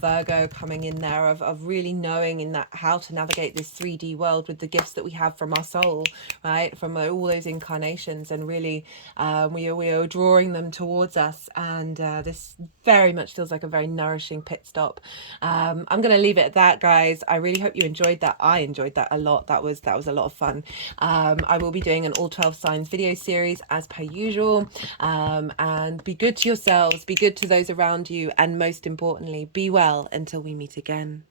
Virgo coming in there, of really knowing in that how to navigate this 3D world with the gifts that we have from our soul, right, from all those incarnations, and really we are drawing them towards us, and this very much feels like a very nourishing pit stop. I'm going to leave it at that, guys. I really hope you enjoyed that. I enjoyed that a lot. That was a lot of fun. I will be doing an all 12 signs video series as per usual, and be good to yourselves, be good to those around you, and most importantly, be well until we meet again.